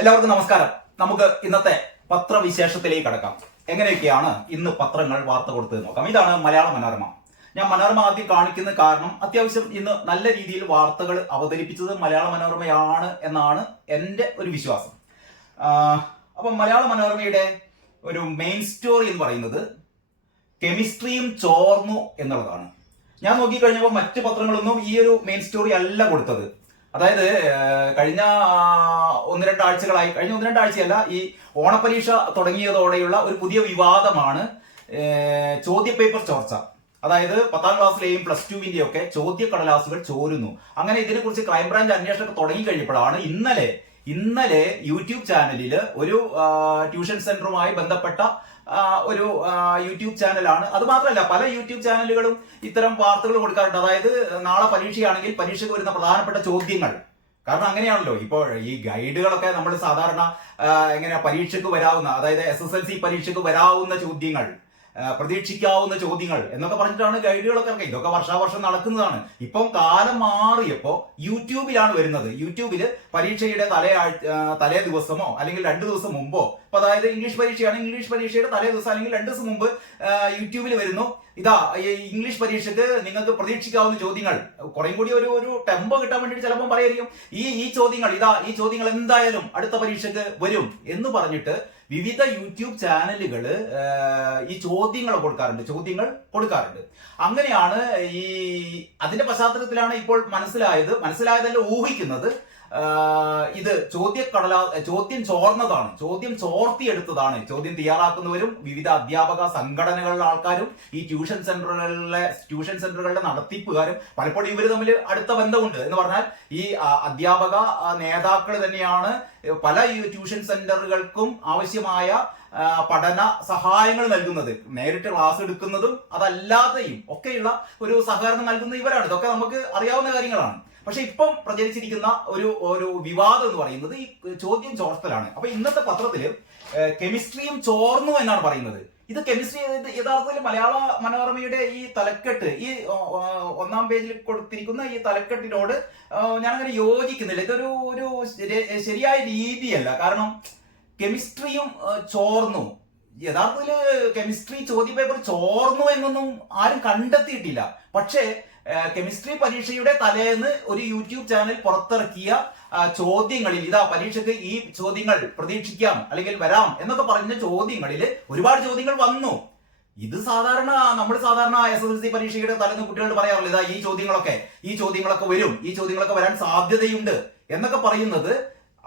എല്ലാവർക്കും നമസ്കാരം. നമുക്ക് ഇന്നത്തെ പത്രവിശേഷത്തിലേക്ക് കടക്കാം. എങ്ങനെയൊക്കെയാണ് ഇന്ന് പത്രങ്ങൾ വാർത്ത കൊടുത്തത് നോക്കാം. ഇതാണ് മലയാള മനോരമ. ഞാൻ മനോരമ ആദ്യം കാണിക്കുന്ന കാരണം അത്യാവശ്യം ഇന്ന് നല്ല രീതിയിൽ വാർത്തകൾ അവതരിപ്പിച്ചത് മലയാള മനോരമയാണ് എന്നാണ് എൻ്റെ ഒരു വിശ്വാസം. അപ്പം മലയാള മനോരമയുടെ ഒരു മെയിൻ സ്റ്റോറി എന്ന് പറയുന്നത് കെമിസ്ട്രിയും ചോർന്നു എന്നുള്ളതാണ്. ഞാൻ നോക്കിക്കഴിഞ്ഞപ്പോൾ മറ്റു പത്രങ്ങളൊന്നും ഈ ഒരു മെയിൻ സ്റ്റോറി അല്ല കൊടുത്തത്. അതായത് കഴിഞ്ഞ ഒന്ന് രണ്ടാഴ്ചയല്ല, ഈ ഓണപരീക്ഷ തുടങ്ങിയതോടെയുള്ള ഒരു പുതിയ വിവാദമാണ് ചോദ്യപേപ്പർ ചോർച്ച. അതായത് 10ാം ക്ലാസ്സിലെയും +2വിന്റെയും ഒക്കെ ചോദ്യക്കടലാസുകൾ ചോരുന്നു. അങ്ങനെ ഇതിനെക്കുറിച്ച് ക്രൈംബ്രാഞ്ച് അന്വേഷണം തുടങ്ങി കഴിഞ്ഞപ്പോഴാണ് ഇന്നലെ യൂട്യൂബ് ചാനലിൽ ഒരു ട്യൂഷൻ സെന്ററുമായി ബന്ധപ്പെട്ട ഒരു യൂട്യൂബ് ചാനലാണ്. അത് മാത്രമല്ല, പല യൂട്യൂബ് ചാനലുകളും ഇത്തരം വാർത്തകൾ കൊടുക്കാറുണ്ട്. അതായത് നാളെ പരീക്ഷയാണെങ്കിൽ പരീക്ഷയ്ക്ക് വരുന്ന പ്രധാനപ്പെട്ട ചോദ്യങ്ങൾ, കാരണം അങ്ങനെയാണല്ലോ ഇപ്പോൾ ഈ ഗൈഡുകളൊക്കെ നമ്മൾ സാധാരണ എങ്ങനെ പരീക്ഷയ്ക്ക് വരാവുന്ന, അതായത് SSLC പരീക്ഷയ്ക്ക് വരാവുന്ന ചോദ്യങ്ങൾ, പ്രതീക്ഷിക്കാവുന്ന ചോദ്യങ്ങൾ എന്നൊക്കെ പറഞ്ഞിട്ടാണ് ഗൈഡുകളൊക്കെ ഇറങ്ങി. ഇതൊക്കെ വർഷാവർഷം നടക്കുന്നതാണ്. ഇപ്പം കാലം മാറിയപ്പോ യൂട്യൂബിലാണ് വരുന്നത്. യൂട്യൂബില് പരീക്ഷയുടെ തലേ ദിവസമോ അല്ലെങ്കിൽ 2 ദിവസം മുമ്പോ, അപ്പൊ അതായത് ഇംഗ്ലീഷ് പരീക്ഷയാണ്, ഇംഗ്ലീഷ് പരീക്ഷയുടെ തലേ ദിവസം അല്ലെങ്കിൽ 2 ദിവസം മുമ്പ് യൂട്യൂബിൽ വരുന്നു. ഇതാ ഇംഗ്ലീഷ് പരീക്ഷയ്ക്ക് നിങ്ങൾക്ക് പ്രതീക്ഷിക്കാവുന്ന ചോദ്യങ്ങൾ. കുറേ കൂടി ഒരു ടെമ്പോ കിട്ടാൻ വേണ്ടിയിട്ട് ചിലപ്പോൾ പറയായിരിക്കും ഈ ചോദ്യങ്ങൾ എന്തായാലും അടുത്ത പരീക്ഷയ്ക്ക് വരും എന്ന് പറഞ്ഞിട്ട് വിവിധ യൂട്യൂബ് ചാനലുകൾ ഈ ചോദ്യങ്ങൾ കൊടുക്കാറുണ്ട്. അങ്ങനെയാണ് അതിന്റെ പശ്ചാത്തലത്തിലാണ് ഇപ്പോൾ മനസ്സിലായതല്ല ഊഹിക്കുന്നത്, ഇത് ചോദ്യം ചോർന്നതാണ്, ചോദ്യം ചോർത്തിയെടുത്തതാണ്. ചോദ്യം തയ്യാറാക്കുന്നവരും വിവിധ അധ്യാപക സംഘടനകളിലെ ആൾക്കാരും ഈ ട്യൂഷൻ സെന്ററുകളുടെ നടത്തിപ്പുകാരും, പലപ്പോഴും ഇവർ തമ്മിൽ അടുത്ത ബന്ധമുണ്ട്. എന്ന് പറഞ്ഞാൽ ഈ അധ്യാപക നേതാക്കൾ തന്നെയാണ് പല ട്യൂഷൻ സെന്ററുകൾക്കും ആവശ്യമായ പഠന സഹായങ്ങൾ നൽകുന്നത്. നേരിട്ട് ക്ലാസ് എടുക്കുന്നതും അതല്ലാതെയും ഒക്കെയുള്ള ഒരു സഹകരണം നൽകുന്ന ഇവരാണ്. ഇതൊക്കെ നമുക്ക് അറിയാവുന്ന കാര്യങ്ങളാണ്. പക്ഷെ ഇപ്പം പ്രചരിച്ചിരിക്കുന്ന ഒരു വിവാദം എന്ന് പറയുന്നത് ഈ ചോദ്യം ചോർത്തലാണ്. അപ്പൊ ഇന്നത്തെ പത്രത്തില് കെമിസ്ട്രിയും ചോർന്നു എന്നാണ് പറയുന്നത്. ഇത് കെമിസ്ട്രി യഥാർത്ഥത്തിൽ മലയാള മനോരമയുടെ ഈ തലക്കെട്ട്, ഈ 1ാം പേജിൽ കൊടുത്തിരിക്കുന്ന ഈ തലക്കെട്ടിനോട് ഞാനങ്ങനെ യോജിക്കുന്നില്ല. ഇതൊരു ശരിയായ രീതിയല്ല. കാരണം കെമിസ്ട്രിയും ചോർന്നു, യഥാർത്ഥത്തില് കെമിസ്ട്രി ചോദ്യപേപ്പർ ചോർന്നു എന്നൊന്നും ആരും കണ്ടെത്തിയിട്ടില്ല. പക്ഷേ കെമിസ്ട്രി പരീക്ഷയുടെ തലേന്ന് ഒരു യൂട്യൂബ് ചാനൽ പുറത്തിറക്കിയ ചോദ്യങ്ങളിൽ, ഇതാ പരീക്ഷയ്ക്ക് ഈ ചോദ്യങ്ങൾ പ്രതീക്ഷിക്കാം അല്ലെങ്കിൽ വരാം എന്നൊക്കെ പറഞ്ഞ ചോദ്യങ്ങളിൽ ഒരുപാട് ചോദ്യങ്ങൾ വന്നു. ഇത് നമ്മൾ സാധാരണ SSLC പരീക്ഷയുടെ തലേന്ന് കുട്ടികളോട് പറയാറില്ല, ഇതാ ഈ ചോദ്യങ്ങളൊക്കെ വരും, ഈ ചോദ്യങ്ങളൊക്കെ വരാൻ സാധ്യതയുണ്ട് എന്നൊക്കെ പറയുന്നത്.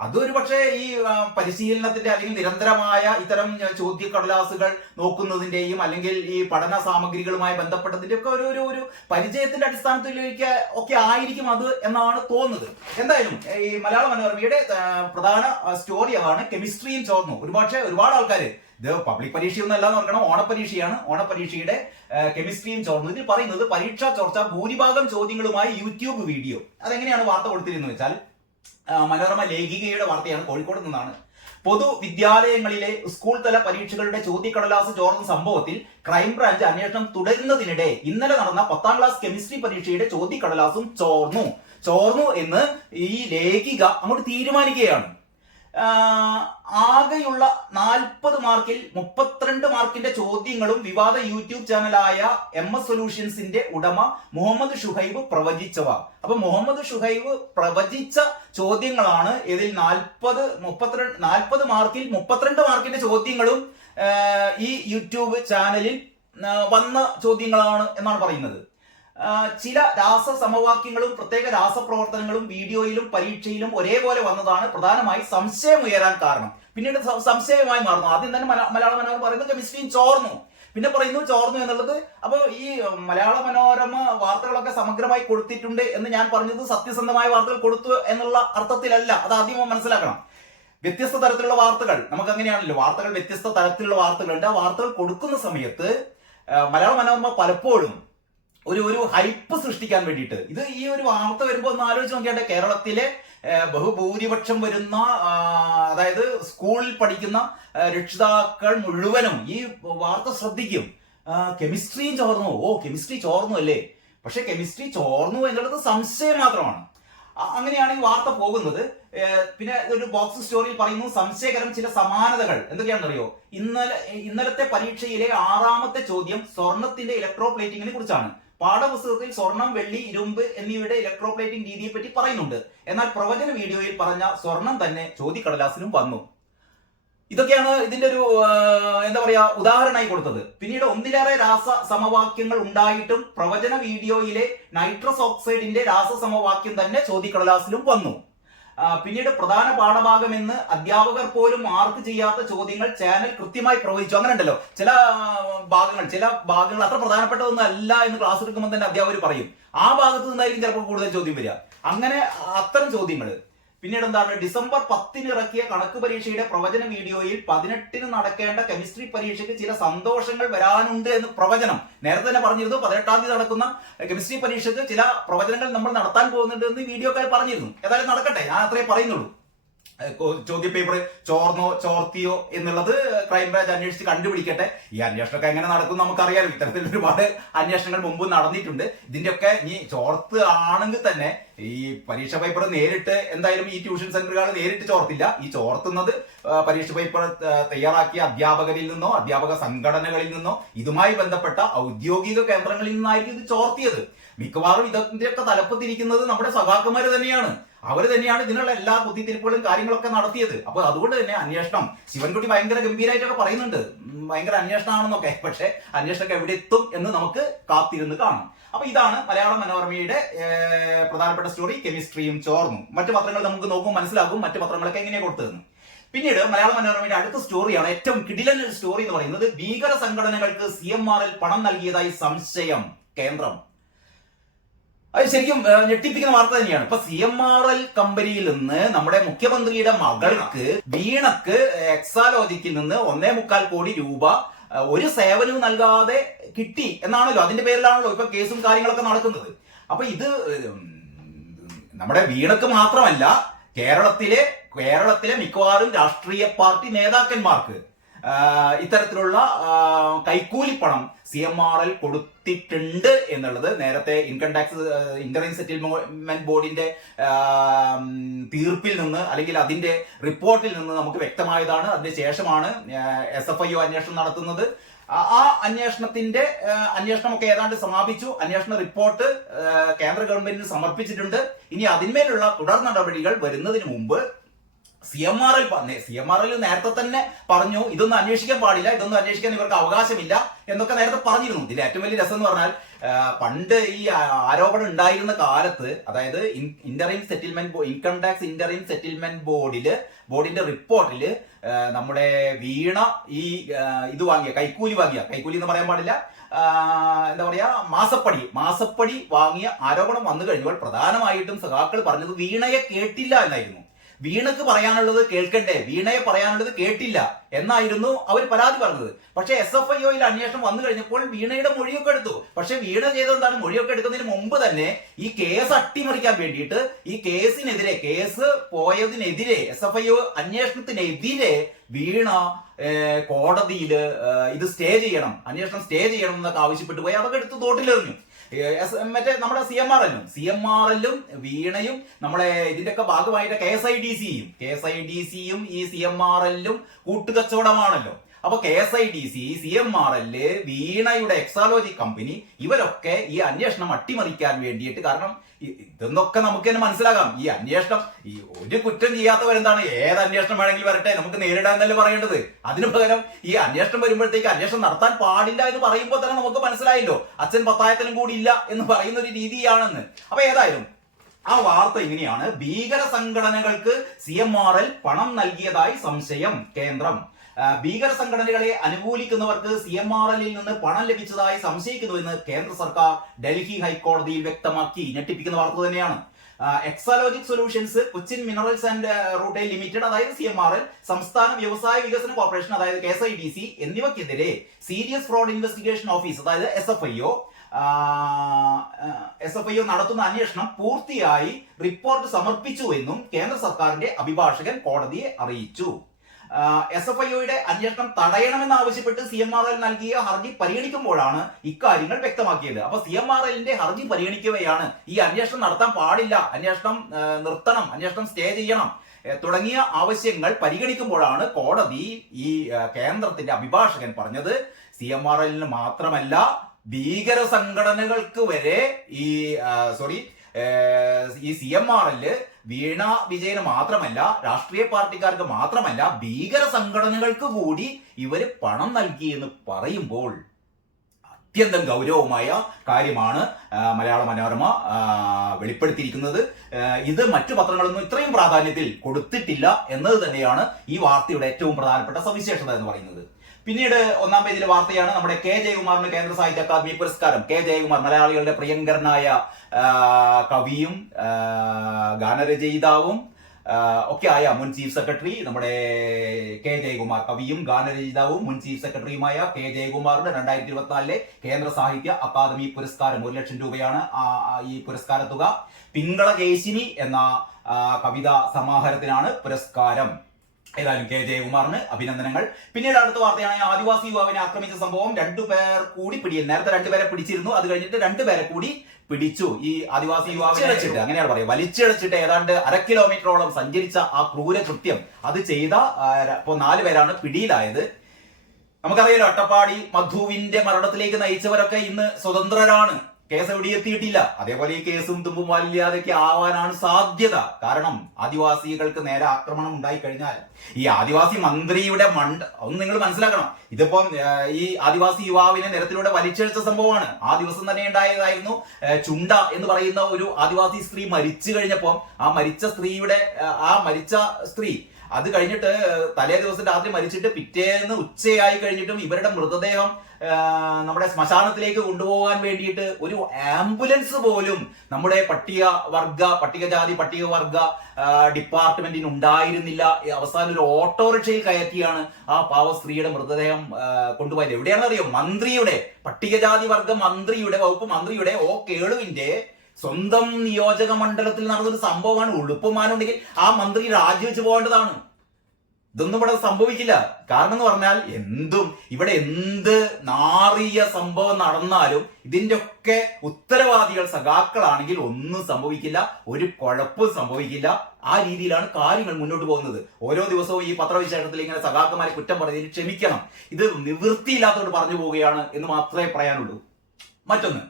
അതൊരു പക്ഷേ ഈ പരിശീലനത്തിന്റെ അല്ലെങ്കിൽ നിരന്തരമായ ഇത്തരം ചോദ്യക്കടലാസുകൾ നോക്കുന്നതിന്റെയും അല്ലെങ്കിൽ ഈ പഠന സാമഗ്രികളുമായി ബന്ധപ്പെട്ടതിന്റെ ഒക്കെ ഒരു പരിചയത്തിന്റെ അടിസ്ഥാനത്തിലേക്ക് ഒക്കെ ആയിരിക്കും അത് എന്നാണ് തോന്നുന്നത്. എന്തായാലും ഈ മലയാള മനോരമയുടെ പ്രധാന സ്റ്റോറി അതാണ്, കെമിസ്ട്രിയും ചോർന്നു. ഒരുപാട് ആൾക്കാർ, ഇത് പബ്ലിക് പരീക്ഷയൊന്നും അല്ലാന്ന് പറഞ്ഞാൽ ഓണപരീക്ഷയാണ്, ഓണപരീക്ഷയുടെ കെമിസ്ട്രിയും ചോർന്നു. ഇതിൽ പറയുന്നത് പരീക്ഷാ ചോർച്ച, ഭൂരിഭാഗം ചോദ്യങ്ങളുമായി യൂട്യൂബ് വീഡിയോ. അതെങ്ങനെയാണ് വാർത്ത കൊടുത്തിരുന്നത് വെച്ചാൽ, മനോരമ ലേഖികയുടെ വാർത്തയാണ്, കോഴിക്കോട് നിന്നാണ്. പൊതുവിദ്യാലയങ്ങളിലെ സ്കൂൾ തല പരീക്ഷകളുടെ ചോദ്യക്കടലാസ് ചോർന്ന സംഭവത്തിൽ ക്രൈംബ്രാഞ്ച് അന്വേഷണം തുടരുന്നതിനിടെ ഇന്നലെ നടന്ന 10ാം ക്ലാസ് കെമിസ്ട്രി പരീക്ഷയുടെ ചോദ്യക്കടലാസും ചോർന്നു എന്ന് ഈ ലേഖിക അങ്ങോട്ട് തീരുമാനിക്കുകയാണ്. ആകെയുള്ള 40 മാർക്കിൽ 32 മാർക്കിന്റെ ചോദ്യങ്ങളും വിവാദ യൂട്യൂബ് ചാനലായ MS സൊല്യൂഷൻസിന്റെ ഉടമ മുഹമ്മദ് ഷുഹൈബ് പ്രവചിച്ചവ. അപ്പൊ മുഹമ്മദ് ഷുഹൈബ് പ്രവചിച്ച ചോദ്യങ്ങളാണ് ഇതിൽ 40 മാർക്കിൽ 32 മാർക്കിന്റെ ചോദ്യങ്ങളും ഈ യൂട്യൂബ് ചാനലിൽ വന്ന ചോദ്യങ്ങളാണ് എന്നാണ് പറയുന്നത്. ചില രാസസമവാക്യങ്ങളും പ്രത്യേക രാസപ്രവർത്തനങ്ങളും വീഡിയോയിലും പരീക്ഷയിലും ഒരേപോലെ വന്നതാണ് പ്രധാനമായി സംശയം ഉയരാൻ കാരണം. പിന്നീട് സംശയമായി മാറുന്നു. ആദ്യം തന്നെ മലയാള മനോരമ പറയുന്നത് കെമിസ്ട്രിയും ചോർന്നു, പിന്നെ പറയുന്നു ചോർന്നു എന്നുള്ളത്. അപ്പൊ ഈ മലയാള മനോരമ വാർത്തകളൊക്കെ സമഗ്രമായി കൊടുത്തിട്ടുണ്ട് എന്ന് ഞാൻ പറഞ്ഞത് സത്യസന്ധമായ വാർത്തകൾ കൊടുത്തു എന്നുള്ള അർത്ഥത്തിലല്ല. അത് ആദ്യം മനസ്സിലാക്കണം. വ്യത്യസ്ത തരത്തിലുള്ള വാർത്തകൾ, നമുക്ക് അങ്ങനെയാണല്ലോ, വാർത്തകൾ വ്യത്യസ്ത തരത്തിലുള്ള വാർത്തകളുണ്ട്. ആ വാർത്തകൾ കൊടുക്കുന്ന സമയത്ത് മലയാള മനോരമ പലപ്പോഴും ഒരു ഹൈപ്പ് സൃഷ്ടിക്കാൻ വേണ്ടിയിട്ട്, ഈ ഒരു വാർത്ത വരുമ്പോൾ ഒന്ന് ആലോചിച്ച് നോക്കിയാട്ടെ, കേരളത്തിലെ ബഹുഭൂരിപക്ഷം വരുന്ന, അതായത് സ്കൂളിൽ പഠിക്കുന്ന രക്ഷിതാക്കൾ മുഴുവനും ഈ വാർത്ത ശ്രദ്ധിക്കും. കെമിസ്ട്രിയും ചോർന്നു, കെമിസ്ട്രി ചോർന്നു അല്ലേ? പക്ഷെ കെമിസ്ട്രി ചോർന്നു എന്നുള്ളത് സംശയം മാത്രമാണ്. അങ്ങനെയാണ് ഈ വാർത്ത പോകുന്നത്. പിന്നെ ഒരു ബോക്സ് സ്റ്റോറിയിൽ പറയുന്നു സംശയകരം ചില സമാനതകൾ എന്തൊക്കെയാണെന്നറിയോ? ഇന്നലത്തെ പരീക്ഷയിലെ 6ാമത്തെ ചോദ്യം സ്വർണത്തിന്റെ ഇലക്ട്രോപ്ലേറ്റിങ്ങിനെ കുറിച്ചാണ്. പാഠപുസ്തകത്തിൽ സ്വർണം, വെള്ളി, ഇരുമ്പ് എന്നിവയുടെ ഇലക്ട്രോപ്ലേറ്റിംഗ് രീതിയെ പറ്റി പറയുന്നുണ്ട്. എന്നാൽ പ്രവചന വീഡിയോയിൽ പറഞ്ഞ സ്വർണം തന്നെ ചോദ്യക്കടലാസിലും വന്നു. ഇതൊക്കെയാണ് ഇതിന്റെ ഒരു എന്താ പറയാ ഉദാഹരണമായി കൊടുത്തത്. പിന്നീട് ഒന്നിലേറെ രാസ സമവാക്യങ്ങൾ ഉണ്ടായിട്ടും പ്രവചന വീഡിയോയിലെ നൈട്രസ് ഓക്സൈഡിന്റെ രാസസമവാക്യം തന്നെ ചോദ്യക്കടലാസിലും വന്നു. പിന്നീട് പ്രധാന പാഠഭാഗം എന്ന് അധ്യാപകർ പോലും മാർക്ക് ചെയ്യാത്ത ചോദ്യങ്ങൾ ചാനൽ കൃത്യമായി പ്രവചിച്ചു. അങ്ങനെ ഉണ്ടല്ലോ ചില ഭാഗങ്ങൾ അത്ര പ്രധാനപ്പെട്ടതൊന്നും അല്ല എന്ന് ക്ലാസ് എടുക്കുമ്പോൾ തന്നെ അധ്യാപകർ പറയും. ആ ഭാഗത്ത് നിന്നായിരിക്കും ചിലപ്പോൾ കൂടുതൽ ചോദ്യം വരിക. അങ്ങനെ അത്തരം ചോദ്യങ്ങൾ. പിന്നീട് എന്താണ്, ഡിസംബർ 10 ഇറക്കിയ കണക്ക് പരീക്ഷയുടെ പ്രവചന വീഡിയോയിൽ 18 നടക്കേണ്ട കെമിസ്ട്രി പരീക്ഷയ്ക്ക് ചില സന്തോഷങ്ങൾ വരാനുണ്ട് എന്ന് പ്രവചനം നേരത്തെ തന്നെ പറഞ്ഞിരുന്നു. 18 തീയതി നടക്കുന്ന കെമിസ്ട്രി പരീക്ഷയ്ക്ക് ചില പ്രവചനങ്ങൾ നമ്മൾ നടത്താൻ പോകുന്നുണ്ട് എന്ന് വീഡിയോക്കാർ പറഞ്ഞിരുന്നു. ഏതായാലും നടക്കട്ടെ, ഞാൻ അത്രേ പറയുന്നുള്ളൂ. ചോദ്യ പേപ്പർ ചോർന്നോ ചോർത്തിയോ എന്നുള്ളത് ക്രൈംബ്രാഞ്ച് അന്വേഷിച്ച് കണ്ടുപിടിക്കട്ടെ. ഈ അന്വേഷണമൊക്കെ എങ്ങനെ നടക്കും നമുക്കറിയാലോ. ഇത്തരത്തിൽ ഒരുപാട് അന്വേഷണങ്ങൾ മുമ്പ് നടന്നിട്ടുണ്ട്. ഇതിന്റെയൊക്കെ ഇനി ചോർത്ത് ആണെങ്കിൽ തന്നെ ഈ പരീക്ഷ പേപ്പർ നേരിട്ട് എന്തായാലും ഈ ട്യൂഷൻ സെന്ററുകൾ നേരിട്ട് ചോർത്തില്ല. ഈ ചോർത്തുന്നത് പരീക്ഷ പേപ്പർ തയ്യാറാക്കിയ അധ്യാപകരിൽ നിന്നോ അധ്യാപക സംഘടനകളിൽ നിന്നോ ഇതുമായി ബന്ധപ്പെട്ട ഔദ്യോഗിക കേന്ദ്രങ്ങളിൽ നിന്നായിരിക്കും ഇത് ചോർത്തിയത്. മിക്കവാറും ഇതിന്റെയൊക്കെ തലപ്പത്തിരിക്കുന്നത് നമ്മുടെ സഖാക്കന്മാര് തന്നെയാണ്. അവർ തന്നെയാണ് ഇതിനുള്ള എല്ലാ കുത്തിത്തിരിപ്പുകളും കാര്യങ്ങളൊക്കെ നടത്തിയത്. അപ്പൊ അതുകൊണ്ട് തന്നെ അന്വേഷണം, ശിവൻകുട്ടി ഭയങ്കര ഗംഭീരമായിട്ടൊക്കെ പറയുന്നുണ്ട് ഭയങ്കര അന്വേഷണമാണെന്നൊക്കെ. പക്ഷെ അന്വേഷണമൊക്കെ എവിടെ എത്തും എന്ന് നമുക്ക് കാത്തിരുന്ന് കാണാം. അപ്പൊ ഇതാണ് മലയാള മനോരമയുടെ പ്രധാനപ്പെട്ട സ്റ്റോറി, കെമിസ്ട്രിയും ചോർന്നു. മറ്റു പത്രങ്ങൾ നമുക്ക് നോക്കും, മനസ്സിലാകും മറ്റു പത്രങ്ങളൊക്കെ എങ്ങനെയാണ് കൊടുത്തതെന്ന്. പിന്നീട് മലയാള മനോരമയുടെ അടുത്ത സ്റ്റോറിയാണ് ഏറ്റവും കിടിലൻ സ്റ്റോറി എന്ന് പറയുന്നത്. ഭീകര സംഘടനകൾക്ക് CMRL പണം നൽകിയതായി സംശയം, കേന്ദ്രം. അത് ശരിക്കും ഞെട്ടിപ്പിക്കുന്ന വാർത്ത തന്നെയാണ്. ഇപ്പൊ CMRL കമ്പനിയിൽ നിന്ന് നമ്മുടെ മുഖ്യമന്ത്രിയുടെ മകൾക്ക് വീണക്ക് എക്സാലോജിക്കിൽ നിന്ന് 1.25 കോടി രൂപ ഒരു സേവനവും നൽകാതെ കിട്ടി എന്നാണല്ലോ. അതിന്റെ പേരിലാണല്ലോ ഇപ്പൊ കേസും കാര്യങ്ങളൊക്കെ നടക്കുന്നത്. അപ്പൊ ഇത് നമ്മുടെ വീണക്ക് മാത്രമല്ല, കേരളത്തിലെ മിക്കവാറും രാഷ്ട്രീയ പാർട്ടി നേതാക്കന്മാർക്ക് ഇത്തരത്തിലുള്ള കൈക്കൂലിപ്പണം CMRL കൊടുത്തിട്ടുണ്ട് എന്നുള്ളത് നേരത്തെ ഇൻകം ടാക്സ് ഇന്ററിം സെറ്റിൽമെന്റ് ബോർഡിന്റെ തീർപ്പിൽ നിന്ന് അല്ലെങ്കിൽ അതിന്റെ റിപ്പോർട്ടിൽ നിന്ന് നമുക്ക് വ്യക്തമായതാണ്. അതിന് ശേഷമാണ് SFIO അന്വേഷണം നടത്തുന്നത്. ആ അന്വേഷണമൊക്കെ ഏതാണ്ട് സമാപിച്ചു. അന്വേഷണ റിപ്പോർട്ട് കേന്ദ്ര ഗവൺമെന്റിന് സമർപ്പിച്ചിട്ടുണ്ട്. ഇനി അതിന്മേലുള്ള തുടർ നടപടികൾ വരുന്നതിന് മുമ്പ് CMRL നേരത്തെ തന്നെ പറഞ്ഞു ഇതൊന്നും അന്വേഷിക്കാൻ പാടില്ല, ഇതൊന്നും അന്വേഷിക്കാൻ ഇവർക്ക് അവകാശമില്ല എന്നൊക്കെ നേരത്തെ പറഞ്ഞിരുന്നു. ഇതിൽ ഏറ്റവും വലിയ രസം എന്ന് പറഞ്ഞാൽ പണ്ട് ഈ ആരോപണം ഉണ്ടായിരുന്ന കാലത്ത്, അതായത് ഇൻകം ടാക്സ് ഇന്ററിം സെറ്റിൽമെന്റ് ബോർഡിന്റെ റിപ്പോർട്ടില് നമ്മുടെ വീണ ഈ ഇത് കൈക്കൂലി എന്ന് പറയാൻ പാടില്ല, എന്താ പറയാ മാസപ്പടി വാങ്ങിയ ആരോപണം വന്നു കഴിഞ്ഞപ്പോൾ പ്രധാനമായിട്ടും സഖാക്കൾ പറഞ്ഞത് വീണയെ കേട്ടില്ല എന്നായിരുന്നു. വീണക്ക് പറയാനുള്ളത് കേൾക്കണ്ടേ, വീണയെ പറയാനുള്ളത് കേട്ടില്ല എന്നായിരുന്നു അവർ പരാതി പറഞ്ഞത്. പക്ഷെ SFIOയിൽ അന്വേഷണം വന്നു കഴിഞ്ഞപ്പോൾ വീണയുടെ മൊഴിയൊക്കെ എടുത്തു. പക്ഷെ വീണ ചെയ്തെന്താണ്, മൊഴിയൊക്കെ എടുക്കുന്നതിന് മുമ്പ് തന്നെ ഈ കേസ് അട്ടിമറിക്കാൻ വേണ്ടിയിട്ട് ഈ കേസ് പോയതിനെതിരെ SFIO അന്വേഷണത്തിനെതിരെ വീണ കോടതിയിൽ ഇത് അന്വേഷണം സ്റ്റേ ചെയ്യണം എന്നൊക്കെ ആവശ്യപ്പെട്ടു പോയി. അതൊക്കെ എടുത്ത് തോട്ടിലെറിഞ്ഞു. മറ്റേ നമ്മുടെ CMRL-ഉം വീണയും നമ്മളെ ഇതിന്റെയൊക്കെ ഭാഗമായിട്ട് KSIDC-യും ഈ CMRL-ഉം കൂട്ടുകച്ചവടമാണല്ലോ. അപ്പൊ KSIDC, CMRL, വീണയുടെ എക്സാലോജി കമ്പനി ഇവരൊക്കെ ഈ അന്വേഷണം അട്ടിമറിക്കാൻ വേണ്ടിയിട്ട്, കാരണം ഇതൊന്നൊക്കെ നമുക്ക് തന്നെ മനസ്സിലാകാം. ഈ അന്വേഷണം ഈ ഒരു കുറ്റം ചെയ്യാത്തവരെന്താണ്, ഏത് അന്വേഷണം വേണമെങ്കിലും വരട്ടെ, നമുക്ക് നേരിടാൻ എന്നല്ലേ പറയേണ്ടത്. അതിനു പകരം ഈ അന്വേഷണം വരുമ്പോഴത്തേക്ക് അന്വേഷണം നടത്താൻ പാടില്ല എന്ന് പറയുമ്പോൾ തന്നെ നമുക്ക് മനസ്സിലായല്ലോ അച്ഛൻ പത്തായത്തിലും കൂടി ഇല്ല എന്ന് പറയുന്ന ഒരു രീതിയാണെന്ന്. അപ്പൊ ഏതായാലും ആ വാർത്ത ഇങ്ങനെയാണ്. ഭീകര സംഘടനകൾക്ക് CMRL പണം നൽകിയതായി സംശയം, കേന്ദ്രം. ഭീകര സംഘടനകളെ അനുകൂലിക്കുന്നവർക്ക് CMRL-ൽ നിന്ന് പണം ലഭിച്ചതായി സംശയിക്കുന്നുവെന്ന് കേന്ദ്ര സർക്കാർ ഡൽഹി ഹൈക്കോടതിയിൽ വ്യക്തമാക്കി. ഞെട്ടിപ്പിക്കുന്ന വാർത്ത തന്നെയാണ്. Exalogic solutions, Cochin minerals and rutile limited അതായത് CMRL, സംസ്ഥാന വ്യവസായ വികസന കോർപ്പറേഷൻ അതായത് KSIDC എന്നിവയ്ക്കെതിരെ സീരിയസ് ഫ്രോഡ് ഇൻവെസ്റ്റിഗേഷൻ ഓഫീസ് അതായത് SFIO നടത്തുന്ന അന്വേഷണം പൂർത്തിയായി റിപ്പോർട്ട് സമർപ്പിച്ചുവെന്നും കേന്ദ്ര സർക്കാരിന്റെ അഭിഭാഷകൻ കോടതിയെ അറിയിച്ചു. SFIOയുടെ അന്വേഷണം തടയണമെന്നാവശ്യപ്പെട്ട് CMRL നൽകിയ ഹർജി പരിഗണിക്കുമ്പോഴാണ് ഇക്കാര്യങ്ങൾ വ്യക്തമാക്കിയത്. അപ്പൊ CMRL-ന്റെ ഹർജി പരിഗണിക്കുകയാണ് ഈ അന്വേഷണം നടത്താൻ പാടില്ല, അന്വേഷണം നിർത്തണം, അന്വേഷണം സ്റ്റേ ചെയ്യണം തുടങ്ങിയ ആവശ്യങ്ങൾ പരിഗണിക്കുമ്പോഴാണ് കോടതി ഈ കേന്ദ്രത്തിന്റെ അഭിഭാഷകൻ പറഞ്ഞത് CMRL മാത്രമല്ല ഭീകര സംഘടനകൾക്ക് വരെ ഈ CMRL വീണ വിജയന് മാത്രമല്ല, രാഷ്ട്രീയ പാർട്ടിക്കാർക്ക് മാത്രമല്ല, ഭീകര സംഘടനകൾക്ക് കൂടി ഇവര് പണം നൽകി എന്ന് പറയുമ്പോൾ അത്യന്തം ഗൗരവമായ കാര്യമാണ് മലയാള മനോരമ വെളിപ്പെടുത്തിയിരിക്കുന്നത്. ഇത് മറ്റു പത്രങ്ങളൊന്നും ഇത്രയും പ്രാധാന്യത്തിൽ കൊടുത്തിട്ടില്ല എന്നത് തന്നെയാണ് ഈ വാർത്തയുടെ ഏറ്റവും പ്രധാനപ്പെട്ട സവിശേഷത എന്ന് പറയുന്നത്. പിന്നീട് ഒന്നാം പേജിലെ വാർത്തയാണ് നമ്മുടെ കെ ജയകുമാറിന് കേന്ദ്ര സാഹിത്യ അക്കാദമി പുരസ്കാരം. കെ ജയകുമാർ മലയാളികളുടെ പ്രിയങ്കരനായ കവിയും ഗാനരചയിതാവും ഒക്കെ ആയ മുൻ ചീഫ് സെക്രട്ടറി നമ്മുടെ കെ ജയകുമാർ, കവിയും ഗാനരചയിതാവും മുൻ ചീഫ് സെക്രട്ടറിയുമായ കെ ജയകുമാറിന്റെ 2024 കേന്ദ്ര സാഹിത്യ അക്കാദമി പുരസ്കാരം. 1 ലക്ഷം രൂപയാണ് ഈ പുരസ്കാര തുക. പിങ്കളകേശിനി എന്ന കവിതാ സമാഹാരത്തിനാണ് പുരസ്കാരം. ഏതായാലും കെ ജയകുമാറിന് അഭിനന്ദനങ്ങൾ. പിന്നീട് അടുത്ത വാർത്തയാണ് ആദിവാസി യുവാവിനെ ആക്രമിച്ച സംഭവം. 2 പേർ കൂടി പിടിയിൽ. നേരത്തെ 2 പേരെ പിടിച്ചിരുന്നു, അത് കഴിഞ്ഞിട്ട് 2 പേരെ കൂടി പിടിച്ചു. ഈ ആദിവാസി യുവാവിനെ അങ്ങനെയാണ് പറയുക, വലിച്ചിഴച്ചിട്ട് ഏതാണ്ട് 1/2 കിലോമീറ്ററോളം സഞ്ചരിച്ച ആ ക്രൂരകൃത്യം അത് ചെയ്ത ഇപ്പോൾ 4 പേരാണ് പിടിയിലായത്. നമുക്കറിയാലോ, അട്ടപ്പാടി മധുവിന്റെ മരണത്തിലേക്ക് നയിച്ചവരൊക്കെ ഇന്ന് സ്വതന്ത്രരാണ്. കേസ് എവിടെ എത്തിയിട്ടില്ല. അതേപോലെ ഈ കേസും തുമ്പും വാലില്ലാതൊക്കെ ആവാനാണ് സാധ്യത. കാരണം ആദിവാസികൾക്ക് നേരെ ആക്രമണം ഉണ്ടായി കഴിഞ്ഞാൽ ഈ ആദിവാസി മന്ത്രിയുടെ ഒന്ന് നിങ്ങൾ മനസ്സിലാക്കണം. ഇതിപ്പം ഈ ആദിവാസി യുവാവിനെ നിരത്തിലൂടെ വലിച്ചഴിച്ച സംഭവമാണ്. ആ ദിവസം തന്നെ ഉണ്ടായതായിരുന്നു. ചുണ്ട എന്ന് പറയുന്ന ഒരു ആദിവാസി സ്ത്രീ മരിച്ചു കഴിഞ്ഞപ്പോൾ ആ മരിച്ച സ്ത്രീ അത് കഴിഞ്ഞിട്ട് തലേ ദിവസം രാത്രി മരിച്ചിട്ട് പിറ്റേന്ന് ഉച്ചയായി കഴിഞ്ഞിട്ടും ഇവരുടെ മൃതദേഹം നമ്മുടെ ശ്മശാനത്തിലേക്ക് കൊണ്ടുപോകാൻ വേണ്ടിയിട്ട് ഒരു ആംബുലൻസ് പോലും നമ്മുടെ പട്ടികജാതി പട്ടികവർഗ ഡിപ്പാർട്ട്മെന്റിന് ഉണ്ടായിരുന്നില്ല. അവസാനം ഒരു ഓട്ടോറിക്ഷയിൽ കയറ്റിയാണ് ആ പാവ സ്ത്രീയുടെ മൃതദേഹം കൊണ്ടുപോയത്. എവിടെയാണെന്നറിയോ? പട്ടികജാതി വർഗ വകുപ്പ് മന്ത്രിയുടെ കേളുവിന്റെ സ്വന്തം നിയോജക മണ്ഡലത്തിൽ നടന്നൊരു സംഭവമാണ്. ഉളുപ്പുമാനുണ്ടെങ്കിൽ ആ മന്ത്രി രാജിവെച്ച് പോകേണ്ടതാണ്. ഇതൊന്നും ഇവിടെ സംഭവിക്കില്ല. കാരണം എന്ന് പറഞ്ഞാൽ ഇവിടെ എന്ത് നാറിയ സംഭവം നടന്നാലും ഇതിന്റെ ഒക്കെ ഉത്തരവാദികൾ സഖാക്കളാണെങ്കിൽ ഒന്നും സംഭവിക്കില്ല, ഒരു കുഴപ്പവും സംഭവിക്കില്ല. ആ രീതിയിലാണ് കാര്യങ്ങൾ മുന്നോട്ട് പോകുന്നത്. ഓരോ ദിവസവും ഈ പത്രവിശേഷത്തിൽ ഇങ്ങനെ സഖാക്കന്മാരെ കുറ്റം പറഞ്ഞതിൽ ക്ഷമിക്കണം. ഇത് നിവൃത്തിയില്ലാത്തതുകൊണ്ട് പറഞ്ഞു പോവുകയാണ് എന്ന് മാത്രമേ പറയാനുള്ളൂ. മറ്റൊന്ന്,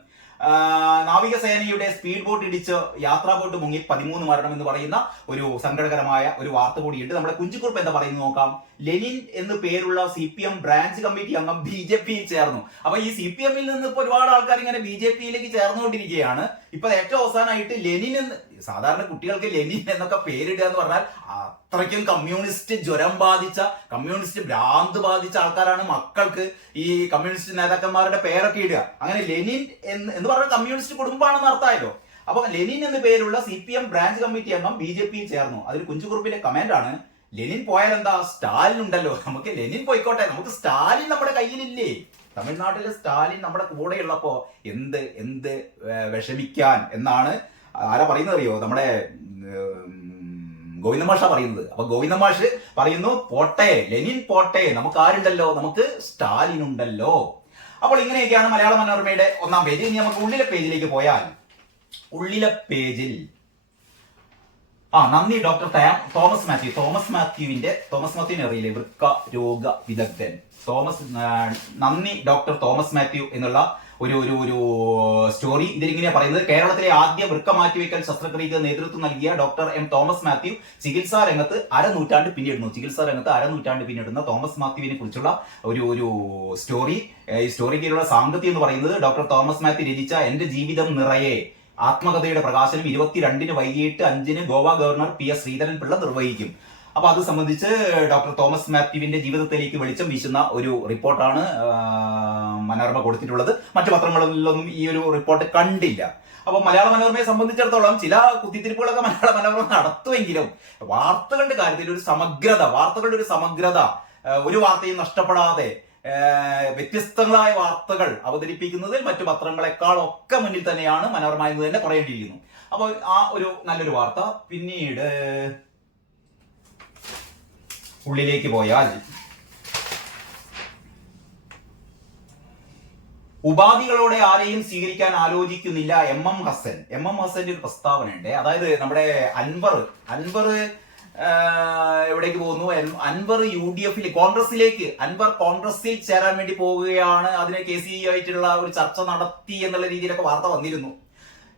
നാവികസേനയുടെ സ്പീഡ് ബോട്ട് ഇടിച്ച് യാത്രാ ബോട്ട് മുങ്ങി 13 മരണം എന്ന് പറയുന്ന ഒരു സങ്കടകരമായ ഒരു വാർത്ത കൂടിയുണ്ട്. നമ്മുടെ കുഞ്ചിക്കുറുപ്പ് എന്താ പറയുന്നത് നോക്കാം. ലെനിൻ എന്ന് പേരുള്ള CPM ബ്രാഞ്ച് കമ്മിറ്റി അംഗം BJPയിൽ ചേർന്നു. അപ്പൊ ഈ CPMൽ നിന്ന് ഇപ്പൊ ഒരുപാട് ആൾക്കാർ ഇങ്ങനെ BJPയിലേക്ക് ചേർന്നുകൊണ്ടിരിക്കുകയാണ്. ഇപ്പൊ ഏറ്റവും അവസാനമായിട്ട് ലെനിൻ എന്ന്, സാധാരണ കുട്ടികൾക്ക് ലെനിൻ എന്നൊക്കെ പേരിടുക എന്ന് പറഞ്ഞാൽ അത്രയ്ക്കും കമ്മ്യൂണിസ്റ്റ് ജ്വരം ബാധിച്ച, കമ്മ്യൂണിസ്റ്റ് ഭ്രാന്ത് ബാധിച്ച ആൾക്കാരാണ് മക്കൾക്ക് ഈ കമ്മ്യൂണിസ്റ്റ് നേതാക്കന്മാരുടെ പേരൊക്കെ ഇടുക. അങ്ങനെ ലെനിൻ എന്ന് പറഞ്ഞാൽ കമ്മ്യൂണിസ്റ്റ് കുടുംബമാണെന്ന് അർത്ഥമായല്ലോ. അപ്പൊ ലെനിൻ എന്ന് പേരുള്ള CPM ബ്രാഞ്ച് കമ്മിറ്റി അംഗം BJPയിൽ ചേർന്നു. അതിൽ കുഞ്ചുകുറുപ്പിന്റെ കമന്റ് ആണ്, ലെനിൻ പോയാൽ എന്താ, സ്റ്റാലിൻ ഉണ്ടല്ലോ, നമുക്ക് ലെനിൻ പോയിക്കോട്ടെ, നമുക്ക് സ്റ്റാലിൻ നമ്മുടെ കയ്യിലില്ലേ, തമിഴ്നാട്ടിലെ സ്റ്റാലിൻ നമ്മുടെ കൂടെയുള്ളപ്പോ എന്ത് വിഷമിക്കാൻ എന്നാണ് ആരാ പറയുന്നത് അറിയോ? നമ്മുടെ ഗോവിന്ദമാഷ പറയുന്നത്. അപ്പൊ ഗോവിന്ദമാഷ് പറയുന്നു, പോട്ടെ ലെനിൻ പോട്ടെ, നമുക്ക് ആരുണ്ടല്ലോ, നമുക്ക് സ്റ്റാലിൻ ഉണ്ടല്ലോ. അപ്പോൾ ഇങ്ങനെയൊക്കെയാണ് മലയാള മനോരമയുടെ ഒന്നാം പേജ്. ഇനി നമുക്ക് ഉള്ളിലെ പേജിലേക്ക് പോയാൽ, ഉള്ളിലെ പേജിൽ നന്ദി ഡോക്ടർ തോമസ് മാത്യുവിനെ അറിയില്ലേ, വൃക്ക രോഗ വിദഗ്ധൻ നന്ദി ഡോക്ടർ തോമസ് മാത്യു എന്നുള്ള ഒരു സ്റ്റോറി. ഇതിലിങ്ങനെ പറയുന്നത്, കേരളത്തിലെ ആദ്യ വൃക്ക മാറ്റിവെക്കൽ ശസ്ത്രക്രിയക്ക് നേതൃത്വം നൽകിയ ഡോക്ടർ തോമസ് മാത്യു ചികിത്സാ രംഗത്ത് അരനൂറ്റാണ്ട് പിന്നിടുന്ന തോമസ് മാത്യുവിനെ കുറിച്ചുള്ള ഒരു സ്റ്റോറി. ഈ സ്റ്റോറിക്കുള്ള സാങ്കത്യം എന്ന് പറയുന്നത്, ഡോക്ടർ തോമസ് മാത്യു രചിച്ച എന്റെ ജീവിതം നിറയെ ആത്മകഥയുടെ പ്രകാശനം 22 വൈകിട്ട് 5 ഗോവ ഗവർണർ PS ശ്രീധരൻപിള്ള നിർവഹിക്കും. അപ്പൊ അത് സംബന്ധിച്ച് ഡോക്ടർ തോമസ് മാത്യുവിന്റെ ജീവിതത്തിലേക്ക് വെളിച്ചം വീശുന്ന ഒരു റിപ്പോർട്ടാണ് മനോരമ കൊടുത്തിട്ടുള്ളത്. മറ്റു പത്രങ്ങളിലൊന്നും ഈ ഒരു റിപ്പോർട്ട് കണ്ടില്ല. അപ്പൊ മലയാള മനോരമയെ സംബന്ധിച്ചിടത്തോളം ചില കുത്തിത്തിരിപ്പുകളൊക്കെ മലയാള മനോരമ നടത്തുമെങ്കിലും വാർത്തകളുടെ കാര്യത്തിൽ വാർത്തകളുടെ ഒരു സമഗ്രത, ഒരു വാർത്തയും നഷ്ടപ്പെടാതെ വ്യത്യസ്തങ്ങളായ വാർത്തകൾ അവതരിപ്പിക്കുന്നതിൽ മറ്റു പത്രങ്ങളെക്കാളൊക്കെ മുന്നിൽ തന്നെയാണ് മനോരമ എന്ന് തന്നെ പറയേണ്ടിയിരിക്കുന്നു. അപ്പോൾ ആ ഒരു നല്ലൊരു വാർത്ത. പിന്നീട് ഉള്ളിലേക്ക് പോയാൽ, ഉപാധികളോടെ ആരെയും സ്വീകരിക്കാൻ ആലോചിക്കുന്നില്ല MM ഹസൻ. MM ഹസന്റെ ഒരു പ്രസ്താവനയുണ്ട്. അതായത് നമ്മുടെ അൻവർ എവിടേക്ക് പോകുന്നു? അൻവർ UDF അൻവർ കോൺഗ്രസിൽ ചേരാൻ വേണ്ടി പോവുകയാണ്, അതിനെ KCE ആയിട്ടുള്ള ഒരു ചർച്ച നടത്തി എന്നുള്ള രീതിയിലൊക്കെ വാർത്ത വന്നിരുന്നു.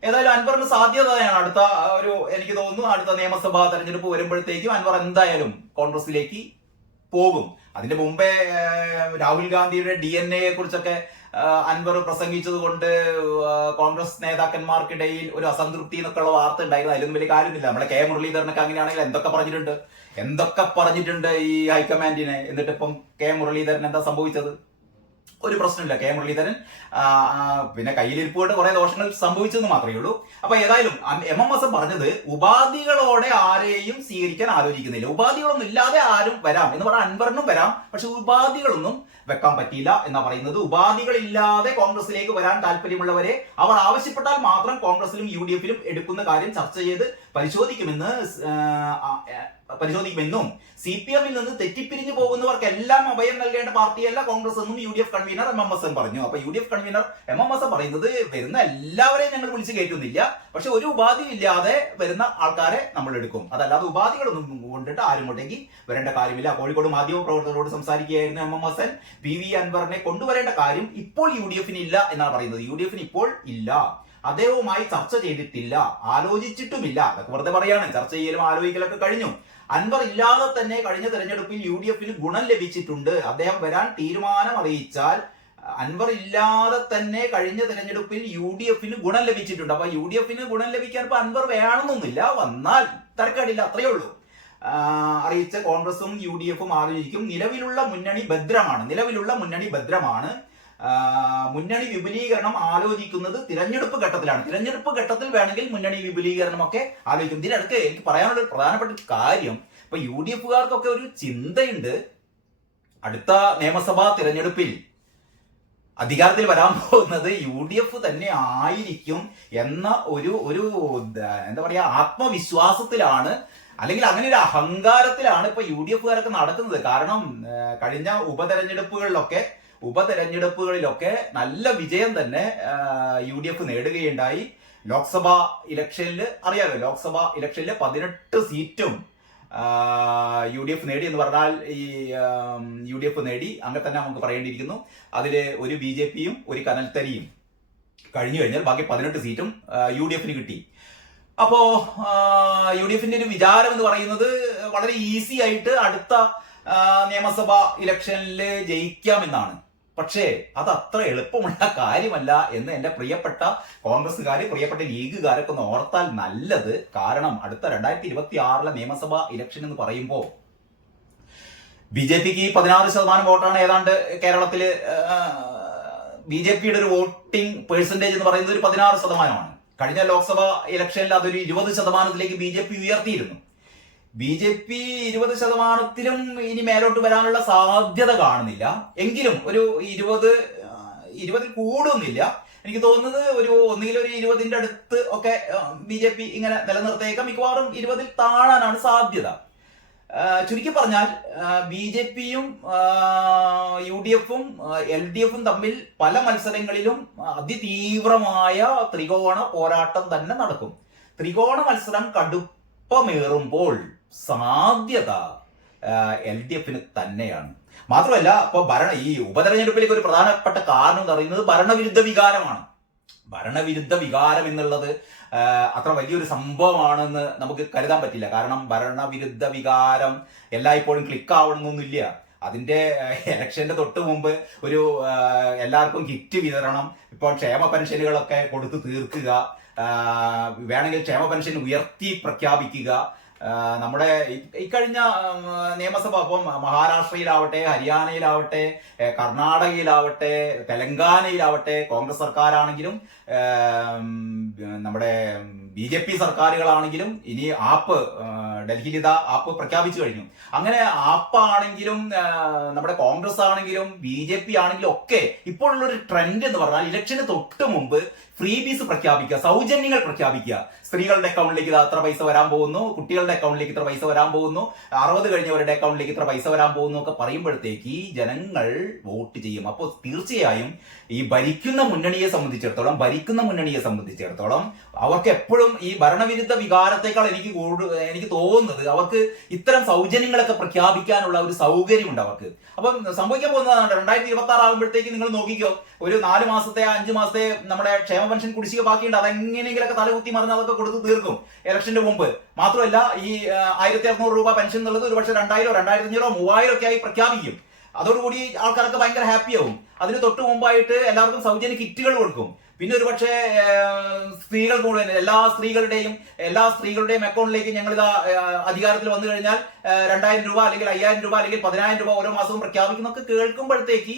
ഏതായാലും അൻവറിന് സാധ്യതയാണ് എനിക്ക് തോന്നുന്നു അടുത്ത നിയമസഭാ തെരഞ്ഞെടുപ്പ് വരുമ്പോഴത്തേക്കും അൻവർ എന്തായാലും കോൺഗ്രസിലേക്ക് പോകും. അതിന്റെ മുമ്പേ രാഹുൽ ഗാന്ധിയുടെ DNA കുറിച്ചൊക്കെ അൻവർ പ്രസംഗിച്ചത് കൊണ്ട് കോൺഗ്രസ് നേതാക്കന്മാർക്കിടയിൽ ഒരു അസംതൃപ്തി എന്നൊക്കെയുള്ള വാർത്ത ഉണ്ടായിരുന്നു. അതിലൊന്നും വലിയ കാര്യമില്ല. നമ്മളെ മുരളീധരനൊക്കെ അങ്ങനെയാണെങ്കിൽ എന്തൊക്കെ പറഞ്ഞിട്ടുണ്ട് ഈ ഹൈക്കമാൻഡിനെ. എന്നിട്ട് ഇപ്പം മുരളീധരൻ എന്താ സംഭവിച്ചത്? ഒരു പ്രശ്നമില്ല. മുരളീധരൻ പിന്നെ കയ്യിലിരിപ്പ് കൊണ്ട് കുറെ ദോഷങ്ങൾ സംഭവിച്ചെന്ന് മാത്രമേ ഉള്ളൂ. അപ്പൊ ഏതായാലും MMS പറഞ്ഞത് ഉപാധികളോടെ ആരെയും സ്വീകരിക്കാൻ ആലോചിക്കുന്നില്ല. ഉപാധികളൊന്നും ഇല്ലാതെ ആരും വരാം എന്ന് പറഞ്ഞാൽ അൻവറിനും വരാം, പക്ഷെ ഉപാധികളൊന്നും വെക്കാൻ പറ്റിയില്ല എന്നാ പറയുന്നത്. ഉപാധികളില്ലാതെ കോൺഗ്രസിലേക്ക് വരാൻ താല്പര്യമുള്ളവരെ അവർ ആവശ്യപ്പെട്ടാൽ മാത്രം കോൺഗ്രസിലും UDF-ലും എടുക്കുന്ന കാര്യം ചർച്ച ചെയ്ത് പരിശോധിക്കുമെന്നും CPM-ൽ നിന്ന് തെറ്റിപ്പിരിഞ്ഞു പോകുന്നവർക്കെല്ലാം അഭയം നൽകേണ്ട പാർട്ടിയല്ല കോൺഗ്രസ് എന്നും UDF കൺവീനർ MMS പറഞ്ഞു. അപ്പൊ UDF കൺവീനർ MMS പറയുന്നത് വരുന്ന എല്ലാവരെയും ഞങ്ങൾ വിളിച്ചു കയറ്റുന്നില്ല, പക്ഷെ ഒരു ഉപാധി ഇല്ലാതെ വരുന്ന ആൾക്കാരെ നമ്മൾ എടുക്കും. അതല്ലാതെ ഉപാധികളൊന്നും കൊണ്ടിട്ട് ആരും കൊണ്ടേക്ക് വരേണ്ട കാര്യമില്ല. കോഴിക്കോട് മാധ്യമ പ്രവർത്തകരോട് സംസാരിക്കുകയായിരുന്നു MMS. PV അൻവറിനെ കൊണ്ടുവരേണ്ട കാര്യം ഇപ്പോൾ UDF-ന് ഇല്ല എന്നാണ് പറയുന്നത്. UDF-ന് ഇപ്പോൾ ഇല്ല, അദ്ദേഹവുമായി ചർച്ച ചെയ്തിട്ടില്ല, ആലോചിച്ചിട്ടുമില്ല. അതൊക്കെ വെറുതെ പറയാണ്. ചർച്ച ചെയ്യലും ആലോചിക്കലൊക്കെ കഴിഞ്ഞു. അൻവർ ഇല്ലാതെ തന്നെ കഴിഞ്ഞ തെരഞ്ഞെടുപ്പിൽ UDF-ന് ഗുണം ലഭിച്ചിട്ടുണ്ട്. അദ്ദേഹം വരാൻ തീരുമാനം അറിയിച്ചാൽ അൻവർ ഇല്ലാതെ തന്നെ കഴിഞ്ഞ തെരഞ്ഞെടുപ്പിൽ UDF-ന് ഗുണം ലഭിച്ചിട്ടുണ്ട്. അപ്പൊ UDF-ന് ഗുണം ലഭിക്കാൻ ഇപ്പൊ അൻവർ വേണമെന്നൊന്നുമില്ല, വന്നാൽ തരക്കേടില്ല, അത്രയേ ഉള്ളൂ. അറിയിച്ച കോൺഗ്രസും UDF-ഉം ആലോചിക്കും. നിലവിലുള്ള മുന്നണി ഭദ്രമാണ്. മുന്നണി വിപുലീകരണം ആലോചിക്കുന്നത് തിരഞ്ഞെടുപ്പ് ഘട്ടത്തിലാണ്. തിരഞ്ഞെടുപ്പ് ഘട്ടത്തിൽ വേണമെങ്കിൽ മുന്നണി വിപുലീകരണം ഒക്കെ ആലോചിക്കും. ഇതിനടുത്ത് എനിക്ക് പറയാനുള്ള ഒരു പ്രധാനപ്പെട്ട കാര്യം, ഇപ്പൊ UDF-കാർക്കൊക്കെ ഒരു ചിന്തയുണ്ട്, അടുത്ത നിയമസഭാ തിരഞ്ഞെടുപ്പിൽ അധികാരത്തിൽ വരാൻ പോകുന്നത് UDF തന്നെ ആയിരിക്കും എന്ന ഒരു എന്താ പറയാ ആത്മവിശ്വാസത്തിലാണ്, അല്ലെങ്കിൽ അങ്ങനെ ഒരു അഹങ്കാരത്തിലാണ് ഇപ്പൊ UDF-കാരൊക്കെ നടക്കുന്നത്. കാരണം കഴിഞ്ഞ ഉപതെരഞ്ഞെടുപ്പുകളിലൊക്കെ നല്ല വിജയം തന്നെ UDF നേടുകയുണ്ടായി. ലോക്സഭാ ഇലക്ഷനിൽ അറിയാലോ, 18 സീറ്റും UDF നേടി എന്ന് പറഞ്ഞാൽ ഈ UDF നേടി അങ്ങനെ തന്നെ നമുക്ക് പറയേണ്ടിയിരിക്കുന്നു. അതില് ഒരു BJP-യും ഒരു കനൽത്തരിയും കഴിഞ്ഞു കഴിഞ്ഞാൽ ബാക്കി 18 സീറ്റും UDF-ന് കിട്ടി. അപ്പോ UDF-ന്റെ ഒരു വിചാരം എന്ന് പറയുന്നത് വളരെ ഈസി ആയിട്ട് അടുത്ത നിയമസഭാ ഇലക്ഷനിൽ ജയിക്കാമെന്നാണ്. പക്ഷേ അത് അത്ര എളുപ്പമുള്ള കാര്യമല്ല എന്ന് എന്റെ പ്രിയപ്പെട്ട കോൺഗ്രസ്സുകാര്, പ്രിയപ്പെട്ട ലീഗുകാരൊക്കെ ഒന്ന് ഓർത്താൽ നല്ലത്. കാരണം അടുത്ത 2026 നിയമസഭാ ഇലക്ഷൻ എന്ന് പറയുമ്പോൾ BJP-ക്ക് 16% വോട്ടാണ് ഏതാണ്ട് കേരളത്തില്. BJP-യുടെ ഒരു വോട്ടിംഗ് പെർസെന്റേജ് എന്ന് പറയുന്നത് ഒരു 16%. കഴിഞ്ഞ ലോക്സഭാ ഇലക്ഷനിൽ അതൊരു 20%-ലേക്ക് BJP ഉയർത്തിയിരുന്നു. BJP 20%-ത്തിലും ഇനി മേലോട്ട് വരാനുള്ള സാധ്യത കാണുന്നില്ല. എങ്കിലും ഒരു 20 കൂടുന്നില്ല. എനിക്ക് തോന്നുന്നത് ഒന്നുകിൽ ഒരു 20-ന്റെ അടുത്ത് ഒക്കെ BJP ഇങ്ങനെ നിലനിർത്തേക്കാം. മിക്കവാറും 20-ൽ താഴാനാണ് സാധ്യത. ചുരുക്കി പറഞ്ഞാൽ BJP-യും UDF-ഉം LDF-ഉം തമ്മിൽ പല മത്സരങ്ങളിലും അതിതീവ്രമായ ത്രികോണ പോരാട്ടം തന്നെ നടക്കും. ത്രികോണ മത്സരം കടുപ്പമേറുമ്പോൾ സാധ്യത LDF-ന് തന്നെയാണ്. മാത്രമല്ല ഇപ്പൊ ഈ ഉപതെരഞ്ഞെടുപ്പിലേക്ക് ഒരു പ്രധാനപ്പെട്ട കാരണം എന്ന് പറയുന്നത് ഭരണവിരുദ്ധ വികാരമാണ്. ഭരണവിരുദ്ധ വികാരം എന്നുള്ളത് അത്ര വലിയൊരു സംഭവമാണെന്ന് നമുക്ക് കരുതാൻ പറ്റില്ല. കാരണം ഭരണവിരുദ്ധ വികാരം എല്ലായ്പ്പോഴും ക്ലിക്ക് ആവണമെന്നൊന്നുമില്ല. അതിന്റെ ഇലക്ഷന്റെ തൊട്ട് മുമ്പ് എല്ലാവർക്കും കിറ്റ് വിതരണം, ഇപ്പോൾ ക്ഷേമ പെൻഷനുകളൊക്കെ കൊടുത്തു തീർക്കുക, വേണമെങ്കിൽ ക്ഷേമ പെൻഷൻ ഉയർത്തി പ്രഖ്യാപിക്കുക. നമ്മുടെ ഇക്കഴിഞ്ഞ നിയമസഭ ഇപ്പം മഹാരാഷ്ട്രയിലാവട്ടെ, ഹരിയാനയിലാവട്ടെ, കർണാടകയിലാവട്ടെ, തെലങ്കാനയിലാവട്ടെ, കോൺഗ്രസ് സർക്കാരാണെങ്കിലും നമ്മുടെ BJP സർക്കാരുകളാണെങ്കിലും ഇനി ഡൽഹിയിൽ ഇതാ ആപ്പ് പ്രഖ്യാപിച്ചു കഴിഞ്ഞു. അങ്ങനെ ആപ്പാണെങ്കിലും നമ്മുടെ കോൺഗ്രസ് ആണെങ്കിലും BJP ആണെങ്കിലും ഒക്കെ ഇപ്പോഴുള്ളൊരു ട്രെൻഡ് എന്ന് പറഞ്ഞാൽ ഇലക്ഷന് തൊട്ട് മുമ്പ് ഫ്രീ ബീസ് പ്രഖ്യാപിക്കുക, സൗജന്യങ്ങൾ പ്രഖ്യാപിക്കുക. സ്ത്രീകളുടെ അക്കൗണ്ടിലേക്ക് അത്ര പൈസ വരാൻ പോകുന്നു, കുട്ടികളുടെ അക്കൗണ്ടിലേക്ക് ഇത്ര പൈസ വരാൻ പോകുന്നു, 60 കഴിഞ്ഞവരുടെ അക്കൗണ്ടിലേക്ക് ഇത്ര പൈസ വരാൻ പോകുന്നു ഒക്കെ പറയുമ്പോഴത്തേക്ക് ജനങ്ങൾ വോട്ട് ചെയ്യും. അപ്പോൾ തീർച്ചയായും ഈ ഭരിക്കുന്ന മുന്നണിയെ സംബന്ധിച്ചിടത്തോളം അവർക്ക് എപ്പോഴും ഈ ഭരണവിരുദ്ധ വികാരത്തെക്കാൾ എനിക്ക് തോന്നുന്നത് അവർക്ക് ഇത്തരം സൗജന്യങ്ങളൊക്കെ പ്രഖ്യാപിക്കാനുള്ള ഒരു സൗകര്യമുണ്ട് അവർക്ക്. അപ്പം സംഭവിക്കാൻ പോകുന്നതാണ് 2026 ആകുമ്പോഴത്തേക്ക് നിങ്ങൾ നോക്കിക്കോ, ഒരു 4 മാസത്തെ 5 മാസത്തെ നമ്മുടെ ക്ഷേമ പെൻഷൻ കുടിശ്ശിക ബാക്കിയുണ്ട്, അതെങ്ങനെയെങ്കിലൊക്കെ തലകുത്തി മറിഞ്ഞ് അതൊക്കെ കൊടുത്ത് തീർക്കും ഇലക്ഷന്റെ മുമ്പ്. മാത്രമല്ല ഈ 1600 രൂപ പെൻഷൻ എന്നുള്ളത് ഒരു പക്ഷേ 2000, 2500, 3000 ഒക്കെ ആയി പ്രഖ്യാപിക്കും. അതോടുകൂടി ആൾക്കാരൊക്കെ ഭയങ്കര ഹാപ്പിയാവും. അതിന് തൊട്ട് മുമ്പായിട്ട് എല്ലാവർക്കും സൗജന്യ കിറ്റുകൾ കൊടുക്കും. പിന്നെ ഒരു പക്ഷേ സ്ത്രീകൾ മുഴുവൻ എല്ലാ സ്ത്രീകളുടെയും അക്കൗണ്ടിലേക്ക് ഞങ്ങൾ ഇതാ അധികാരത്തിൽ വന്നു കഴിഞ്ഞാൽ 2000 രൂപ അല്ലെങ്കിൽ 5000 രൂപ അല്ലെങ്കിൽ 10000 രൂപ ഓരോ മാസവും പ്രഖ്യാപിക്കുന്നൊക്കെ കേൾക്കുമ്പോഴത്തേക്ക്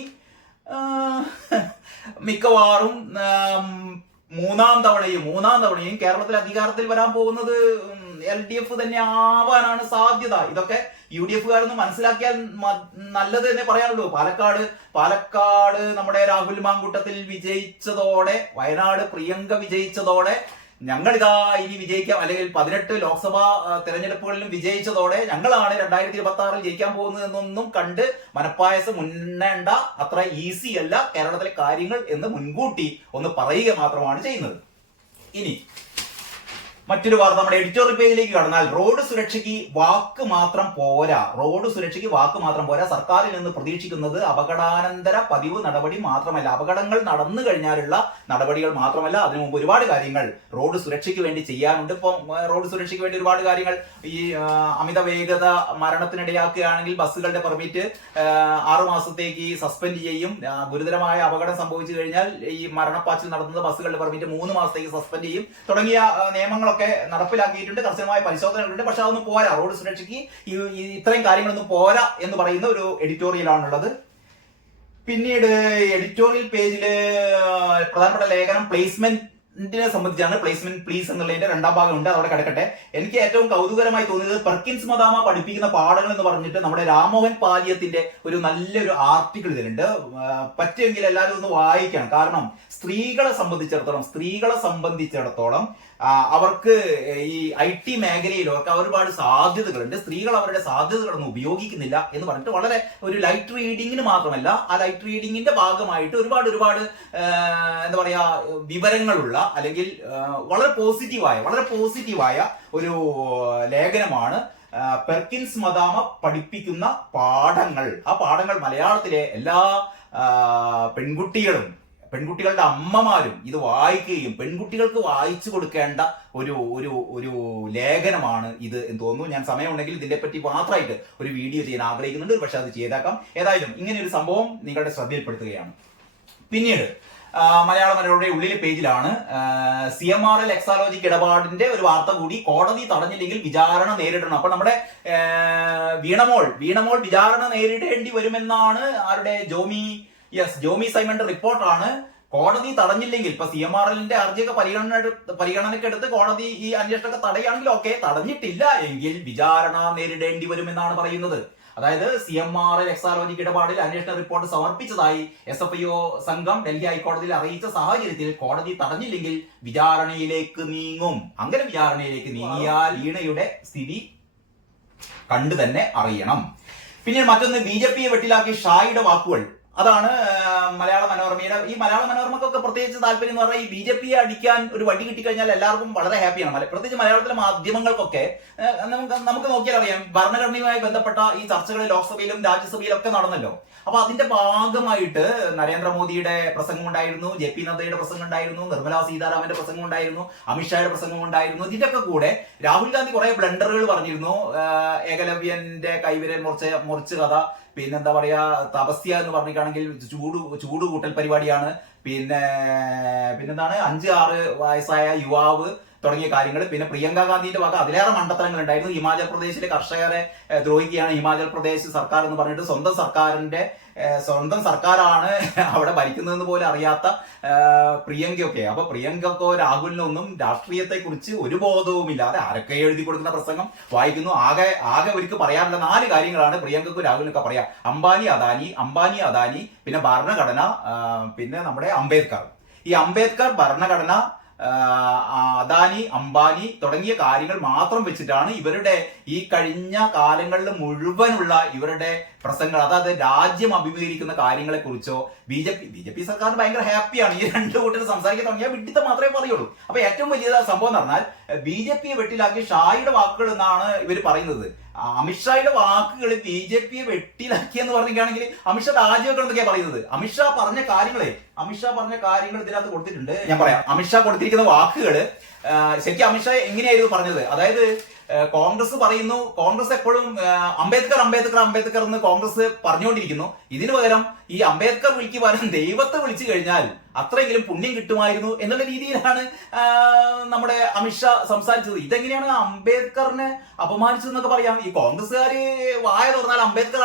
മിക്കവാറും മൂന്നാം തവണയും കേരളത്തിൽ അധികാരത്തിൽ വരാൻ പോകുന്നത് LDF തന്നെ ആവാനാണ് സാധ്യത. ഇതൊക്കെ UDF കാരൊന്നും മനസ്സിലാക്കിയാൽ നല്ലത് തന്നെ പറയാനുള്ളൂ. പാലക്കാട് നമ്മുടെ രാഹുൽ മാങ്കൂട്ടത്തിൽ വിജയിച്ചതോടെ, വയനാട് പ്രിയങ്ക വിജയിച്ചതോടെ ഞങ്ങളിതാ ഇനി വിജയിക്കാം, അല്ലെങ്കിൽ 18 ലോക്സഭാ തെരഞ്ഞെടുപ്പുകളിലും വിജയിച്ചതോടെ ഞങ്ങളാണ് 2026 ജയിക്കാൻ പോകുന്നത് എന്നൊന്നും കണ്ട് മനപ്പായസം ഉണ്ണേണ്ട അത്ര ഈസി അല്ല കേരളത്തിലെ കാര്യങ്ങൾ എന്ന് മുൻകൂട്ടി ഒന്ന് പറയുക മാത്രമാണ് ചെയ്യുന്നത്. ഇനി മറ്റൊരു വാർത്ത നമ്മുടെ എഡിറ്റോറിയൽ പേജിലേക്ക് കടന്നാൽ റോഡ് സുരക്ഷയ്ക്ക് വാക്ക് മാത്രം പോരാ. സർക്കാരിൽ നിന്ന് പ്രതീക്ഷിക്കുന്നത് അപകടാനന്തര പതിവ് നടപടി മാത്രമല്ല, അപകടങ്ങൾ നടന്നു കഴിഞ്ഞാലുള്ള നടപടികൾ മാത്രമല്ല, അതിനു മുമ്പ് ഒരുപാട് കാര്യങ്ങൾ റോഡ് സുരക്ഷയ്ക്ക് വേണ്ടി ചെയ്യാനുണ്ട്. ഇപ്പം റോഡ് സുരക്ഷയ്ക്ക് വേണ്ടി ഒരുപാട് കാര്യങ്ങൾ, ഈ അമിത വേഗത മരണത്തിനിടയാക്കുകയാണെങ്കിൽ ബസ്സുകളുടെ പെർമിറ്റ് 6 മാസത്തേക്ക് സസ്പെൻഡ് ചെയ്യും. ഗുരുതരമായ അപകടം സംഭവിച്ചു കഴിഞ്ഞാൽ ഈ മരണപ്പാച്ചിൽ നടത്തുന്ന ബസ്സുകളുടെ പെർമിറ്റ് 3 മാസത്തേക്ക് സസ്പെൻഡ് ചെയ്യും. തുടങ്ങിയ നിയമങ്ങളൊക്കെ നടപ്പിലാക്കിയിട്ടുണ്ട്, കർശനമായ പരിശോധനകളുണ്ട്. പക്ഷെ അതൊന്നും പോരാ, റോഡ് സുരക്ഷയ്ക്ക് ഇത്രയും കാര്യങ്ങളൊന്നും പോരാ എന്ന് പറയുന്ന ഒരു എഡിറ്റോറിയലാണുള്ളത്. പിന്നീട് എഡിറ്റോറിയൽ പേജില് പ്രധാനപ്പെട്ട ലേഖനം പ്ലേസ്മെന്റിനെ സംബന്ധിച്ചാണ്. പ്ലേസ്മെന്റ് പ്ലീസ് എന്നുള്ളതിന്റെ 2ാം ഭാഗം ഉണ്ട്, അതോടെ കിടക്കട്ടെ. എനിക്ക് ഏറ്റവും കൗതുകരമായി തോന്നിയത് പെർക്കിൻസ് മദാമ പഠിപ്പിക്കുന്ന പാഠങ്ങൾ എന്ന് പറഞ്ഞിട്ട് നമ്മുടെ രാമോഹൻ പാലിയത്തിന്റെ ഒരു നല്ലൊരു ആർട്ടിക്കിൾ ഇതിലുണ്ട്. പറ്റുമെങ്കിൽ എല്ലാവരും ഒന്ന് വായിക്കണം. കാരണം സ്ത്രീകളെ സംബന്ധിച്ചിടത്തോളം അവർക്ക് ഈ IT മേഖലയിലൊക്കെ ഒരുപാട് സാധ്യതകളുണ്ട്. സ്ത്രീകൾ അവരുടെ സാധ്യതകളൊന്നും ഉപയോഗിക്കുന്നില്ല എന്ന് പറഞ്ഞിട്ട് വളരെ ഒരു ലൈറ്റ് റീഡിങ്ങിന് മാത്രമല്ല, ആ ലൈറ്റ് റീഡിങ്ങിന്റെ ഭാഗമായിട്ട് ഒരുപാട് എന്താ പറയാ വിവരങ്ങളുള്ള അല്ലെങ്കിൽ വളരെ പോസിറ്റീവായ ഒരു ലേഖനമാണ് പെർക്കിൻസ് മദാമ പഠിപ്പിക്കുന്ന പാഠങ്ങൾ. ആ പാഠങ്ങൾ മലയാളത്തിലെ എല്ലാ പെൺകുട്ടികളുടെ അമ്മമാരും ഇത് വായിക്കുകയും പെൺകുട്ടികൾക്ക് വായിച്ചു കൊടുക്കേണ്ട ഒരു ലേഖനമാണ് ഇത് എന്ന് തോന്നുന്നു. ഞാൻ സമയമുണ്ടെങ്കിൽ ഇതിനെ പറ്റി മാത്രമായിട്ട് ഒരു വീഡിയോ ചെയ്യാൻ ആഗ്രഹിക്കുന്നുണ്ട്, പക്ഷെ അത് ചെയ്തേക്കാം. ഏതായാലും ഇങ്ങനെ ഒരു സംഭവം നിങ്ങളുടെ ശ്രദ്ധയിൽപ്പെടുത്തുകയാണ്. പിന്നീട് മലയാള മനോരമയുടെ ഉള്ളിലെ പേജിലാണ് CMRL എക്സാലോജിക് ഇടപാടിന്റെ ഒരു വാർത്ത കൂടി. കോടതി തടഞ്ഞില്ലെങ്കിൽ വിചാരണ നേരിടണം. അപ്പൊ നമ്മുടെ വീണമോൾ വിചാരണ നേരിടേണ്ടി വരുമെന്നാണ് ആരുടെ ജോമി സൈമന്റെ റിപ്പോർട്ടാണ്. കോടതി തടഞ്ഞില്ലെങ്കിൽ, ഇപ്പൊ CMRLന്റെ ഹർജിയൊക്കെ പരിഗണനക്കെടുത്ത് കോടതി ഈ അന്വേഷണമൊക്കെ തടയുകയാണെങ്കിൽ ഓക്കെ, തടഞ്ഞിട്ടില്ല എങ്കിൽ വിചാരണ നേരിടേണ്ടി വരുമെന്നാണ് പറയുന്നത്. അതായത് CMRL എക്സാലോജിക് ഇടപാടിൽ അന്വേഷണ റിപ്പോർട്ട് സമർപ്പിച്ചതായി SFIO സംഘം ഡൽഹി ഹൈക്കോടതിയിൽ അറിയിച്ച സാഹചര്യത്തിൽ കോടതി തടഞ്ഞില്ലെങ്കിൽ വിചാരണയിലേക്ക് നീങ്ങും. അങ്ങനെ വിചാരണയിലേക്ക് നീങ്ങിയാൽ വീണയുടെ സ്ഥിതി കണ്ടു തന്നെ അറിയണം. പിന്നെ മറ്റൊന്ന്, BJPയെ വെട്ടിലാക്കി ഷായുടെ വാക്കുകൾ. അതാണ് മലയാള മനോരമയുടെ. ഈ മലയാള മനോരമക്കൊക്കെ പ്രത്യേകിച്ച് താല്പര്യം എന്ന് പറഞ്ഞാൽ ഈ BJPയെ അടിക്കാൻ ഒരു വടി കിട്ടിക്കഴിഞ്ഞാൽ എല്ലാവർക്കും വളരെ ഹാപ്പിയാണ്. പ്രത്യേകിച്ച് മലയാളത്തിലെ മാധ്യമങ്ങൾക്കൊക്കെ നമുക്ക് നോക്കിയാൽ അറിയാം, ഭരണഘടനയുമായി ബന്ധപ്പെട്ട ഈ ചർച്ചകൾ ലോക്സഭയിലും രാജ്യസഭയിലും ഒക്കെ നടന്നല്ലോ. അപ്പൊ അതിന്റെ ഭാഗമായിട്ട് നരേന്ദ്രമോദിയുടെ പ്രസംഗം ഉണ്ടായിരുന്നു, JP നദ്ദയുടെ പ്രസംഗം ഉണ്ടായിരുന്നു, നിർമ്മലാ സീതാരാമന്റെ പ്രസംഗം ഉണ്ടായിരുന്നു, അമിത്ഷായുടെ പ്രസംഗം ഉണ്ടായിരുന്നു. ഇതിന്റെയൊക്കെ കൂടെ രാഹുൽ ഗാന്ധി കുറെ ബ്ലണ്ടറുകൾ പറഞ്ഞിരുന്നു. ഏകലവ്യന്റെ കൈവിരൽ മുറിച്ച് കഥ, പിന്നെന്താ പറയാ തപസ്യ എന്ന് പറഞ്ഞിട്ടാണെങ്കിൽ ചൂട് കൂട്ടൽ പരിപാടിയാണ്, പിന്നെന്താണ് 5-6 വയസ്സായ യുവാവ് തുടങ്ങിയ കാര്യങ്ങൾ. പിന്നെ പ്രിയങ്ക ഗാന്ധിന്റെ വക അതിലേറെ മണ്ടത്തരങ്ങൾ ഉണ്ടായിരുന്നു. ഹിമാചൽ പ്രദേശിലെ കർഷകരെ ദ്രോഹിക്കുകയാണ് ഹിമാചൽ പ്രദേശ് സർക്കാർ എന്ന് പറഞ്ഞിട്ട് സ്വന്തം സർക്കാരാണ് അവിടെ ഭരിക്കുന്നതെന്ന് പോലും അറിയാത്ത പ്രിയങ്കയൊക്കെ. അപ്പൊ പ്രിയങ്കക്കോ രാഹുലിനൊന്നും രാഷ്ട്രീയത്തെ കുറിച്ച് ഒരു ബോധവുമില്ലാതെ ആരൊക്കെ എഴുതി കൊടുക്കുന്ന പ്രസംഗം വായിക്കുന്നു. ആകെ അവർക്ക് പറയാനുള്ള 4 കാര്യങ്ങളാണ് പ്രിയങ്കക്കും രാഹുലിനൊക്കെ പറയാം. അംബാനി അദാനി, പിന്നെ ഭരണഘടന, പിന്നെ നമ്മുടെ അംബേദ്കർ. ഈ അംബേദ്കർ ഭരണഘടന, അദാനി, അംബാനി തുടങ്ങിയ കാര്യങ്ങൾ മാത്രം വെച്ചിട്ടാണ് ഇവരുടെ ഈ കഴിഞ്ഞ കാലങ്ങളിൽ മുഴുവനുള്ള ഇവരുടെ പ്രസംഗങ്ങൾ, അതായത് രാജ്യം അഭിമുഖീകരിക്കുന്ന കാര്യങ്ങളെ കുറിച്ചോ ബി ജെ പി സർക്കാർ ഭയങ്കര ഹാപ്പിയാണ്. ഈ രണ്ടു കൂട്ടർ സംസാരിക്കാൻ തുടങ്ങിയാൽ വിഡിത്തം മാത്രമേ പറയുള്ളൂ. അപ്പൊ ഏറ്റവും വലിയ സംഭവം എന്ന് പറഞ്ഞാൽ ബി ജെ പിയെ വെട്ടിലാക്കി ഷായുടെ വാക്കുകൾ എന്നാണ് ഇവർ പറയുന്നത്. അമിത്ഷായുടെ വാക്കുകൾ ബി ജെ പിയെ വെട്ടിലാക്കി എന്ന് പറഞ്ഞിട്ടാണെങ്കിൽ അമിത്ഷാ രാജിവെക്കണം എന്നൊക്കെയാണ് പറയുന്നത്. അമിത്ഷാ പറഞ്ഞ കാര്യങ്ങൾ ഇതിനകത്ത് കൊടുത്തിട്ടുണ്ട്. ഞാൻ പറയാം, അമിത്ഷാ കൊടുത്തിരിക്കുന്ന വാക്കുകൾ ശരിക്കും അമിത്ഷാ എങ്ങനെയായിരുന്നു പറഞ്ഞത്. അതായത് കോൺഗ്രസ് പറയുന്നു, കോൺഗ്രസ് എപ്പോഴും അംബേദ്കർ എന്ന് കോൺഗ്രസ് പറഞ്ഞുകൊണ്ടിരിക്കുന്നു. ഇതിനു പകരം ഈ അംബേദ്കർ വിളിക്ക് പകരം ദൈവത്തെ വിളിച്ചു കഴിഞ്ഞാൽ അത്രയെങ്കിലും പുണ്യം കിട്ടുമായിരുന്നു എന്നുള്ള രീതിയിലാണ് നമ്മുടെ അമിത്ഷാ സംസാരിച്ചത്. ഇതെങ്ങനെയാണ് അംബേദ്കറിനെ അപമാനിച്ചതെന്നൊക്കെ പറയാം. ഈ കോൺഗ്രസ്സുകാര് വായ തുറന്നാൽ അംബേദ്കർ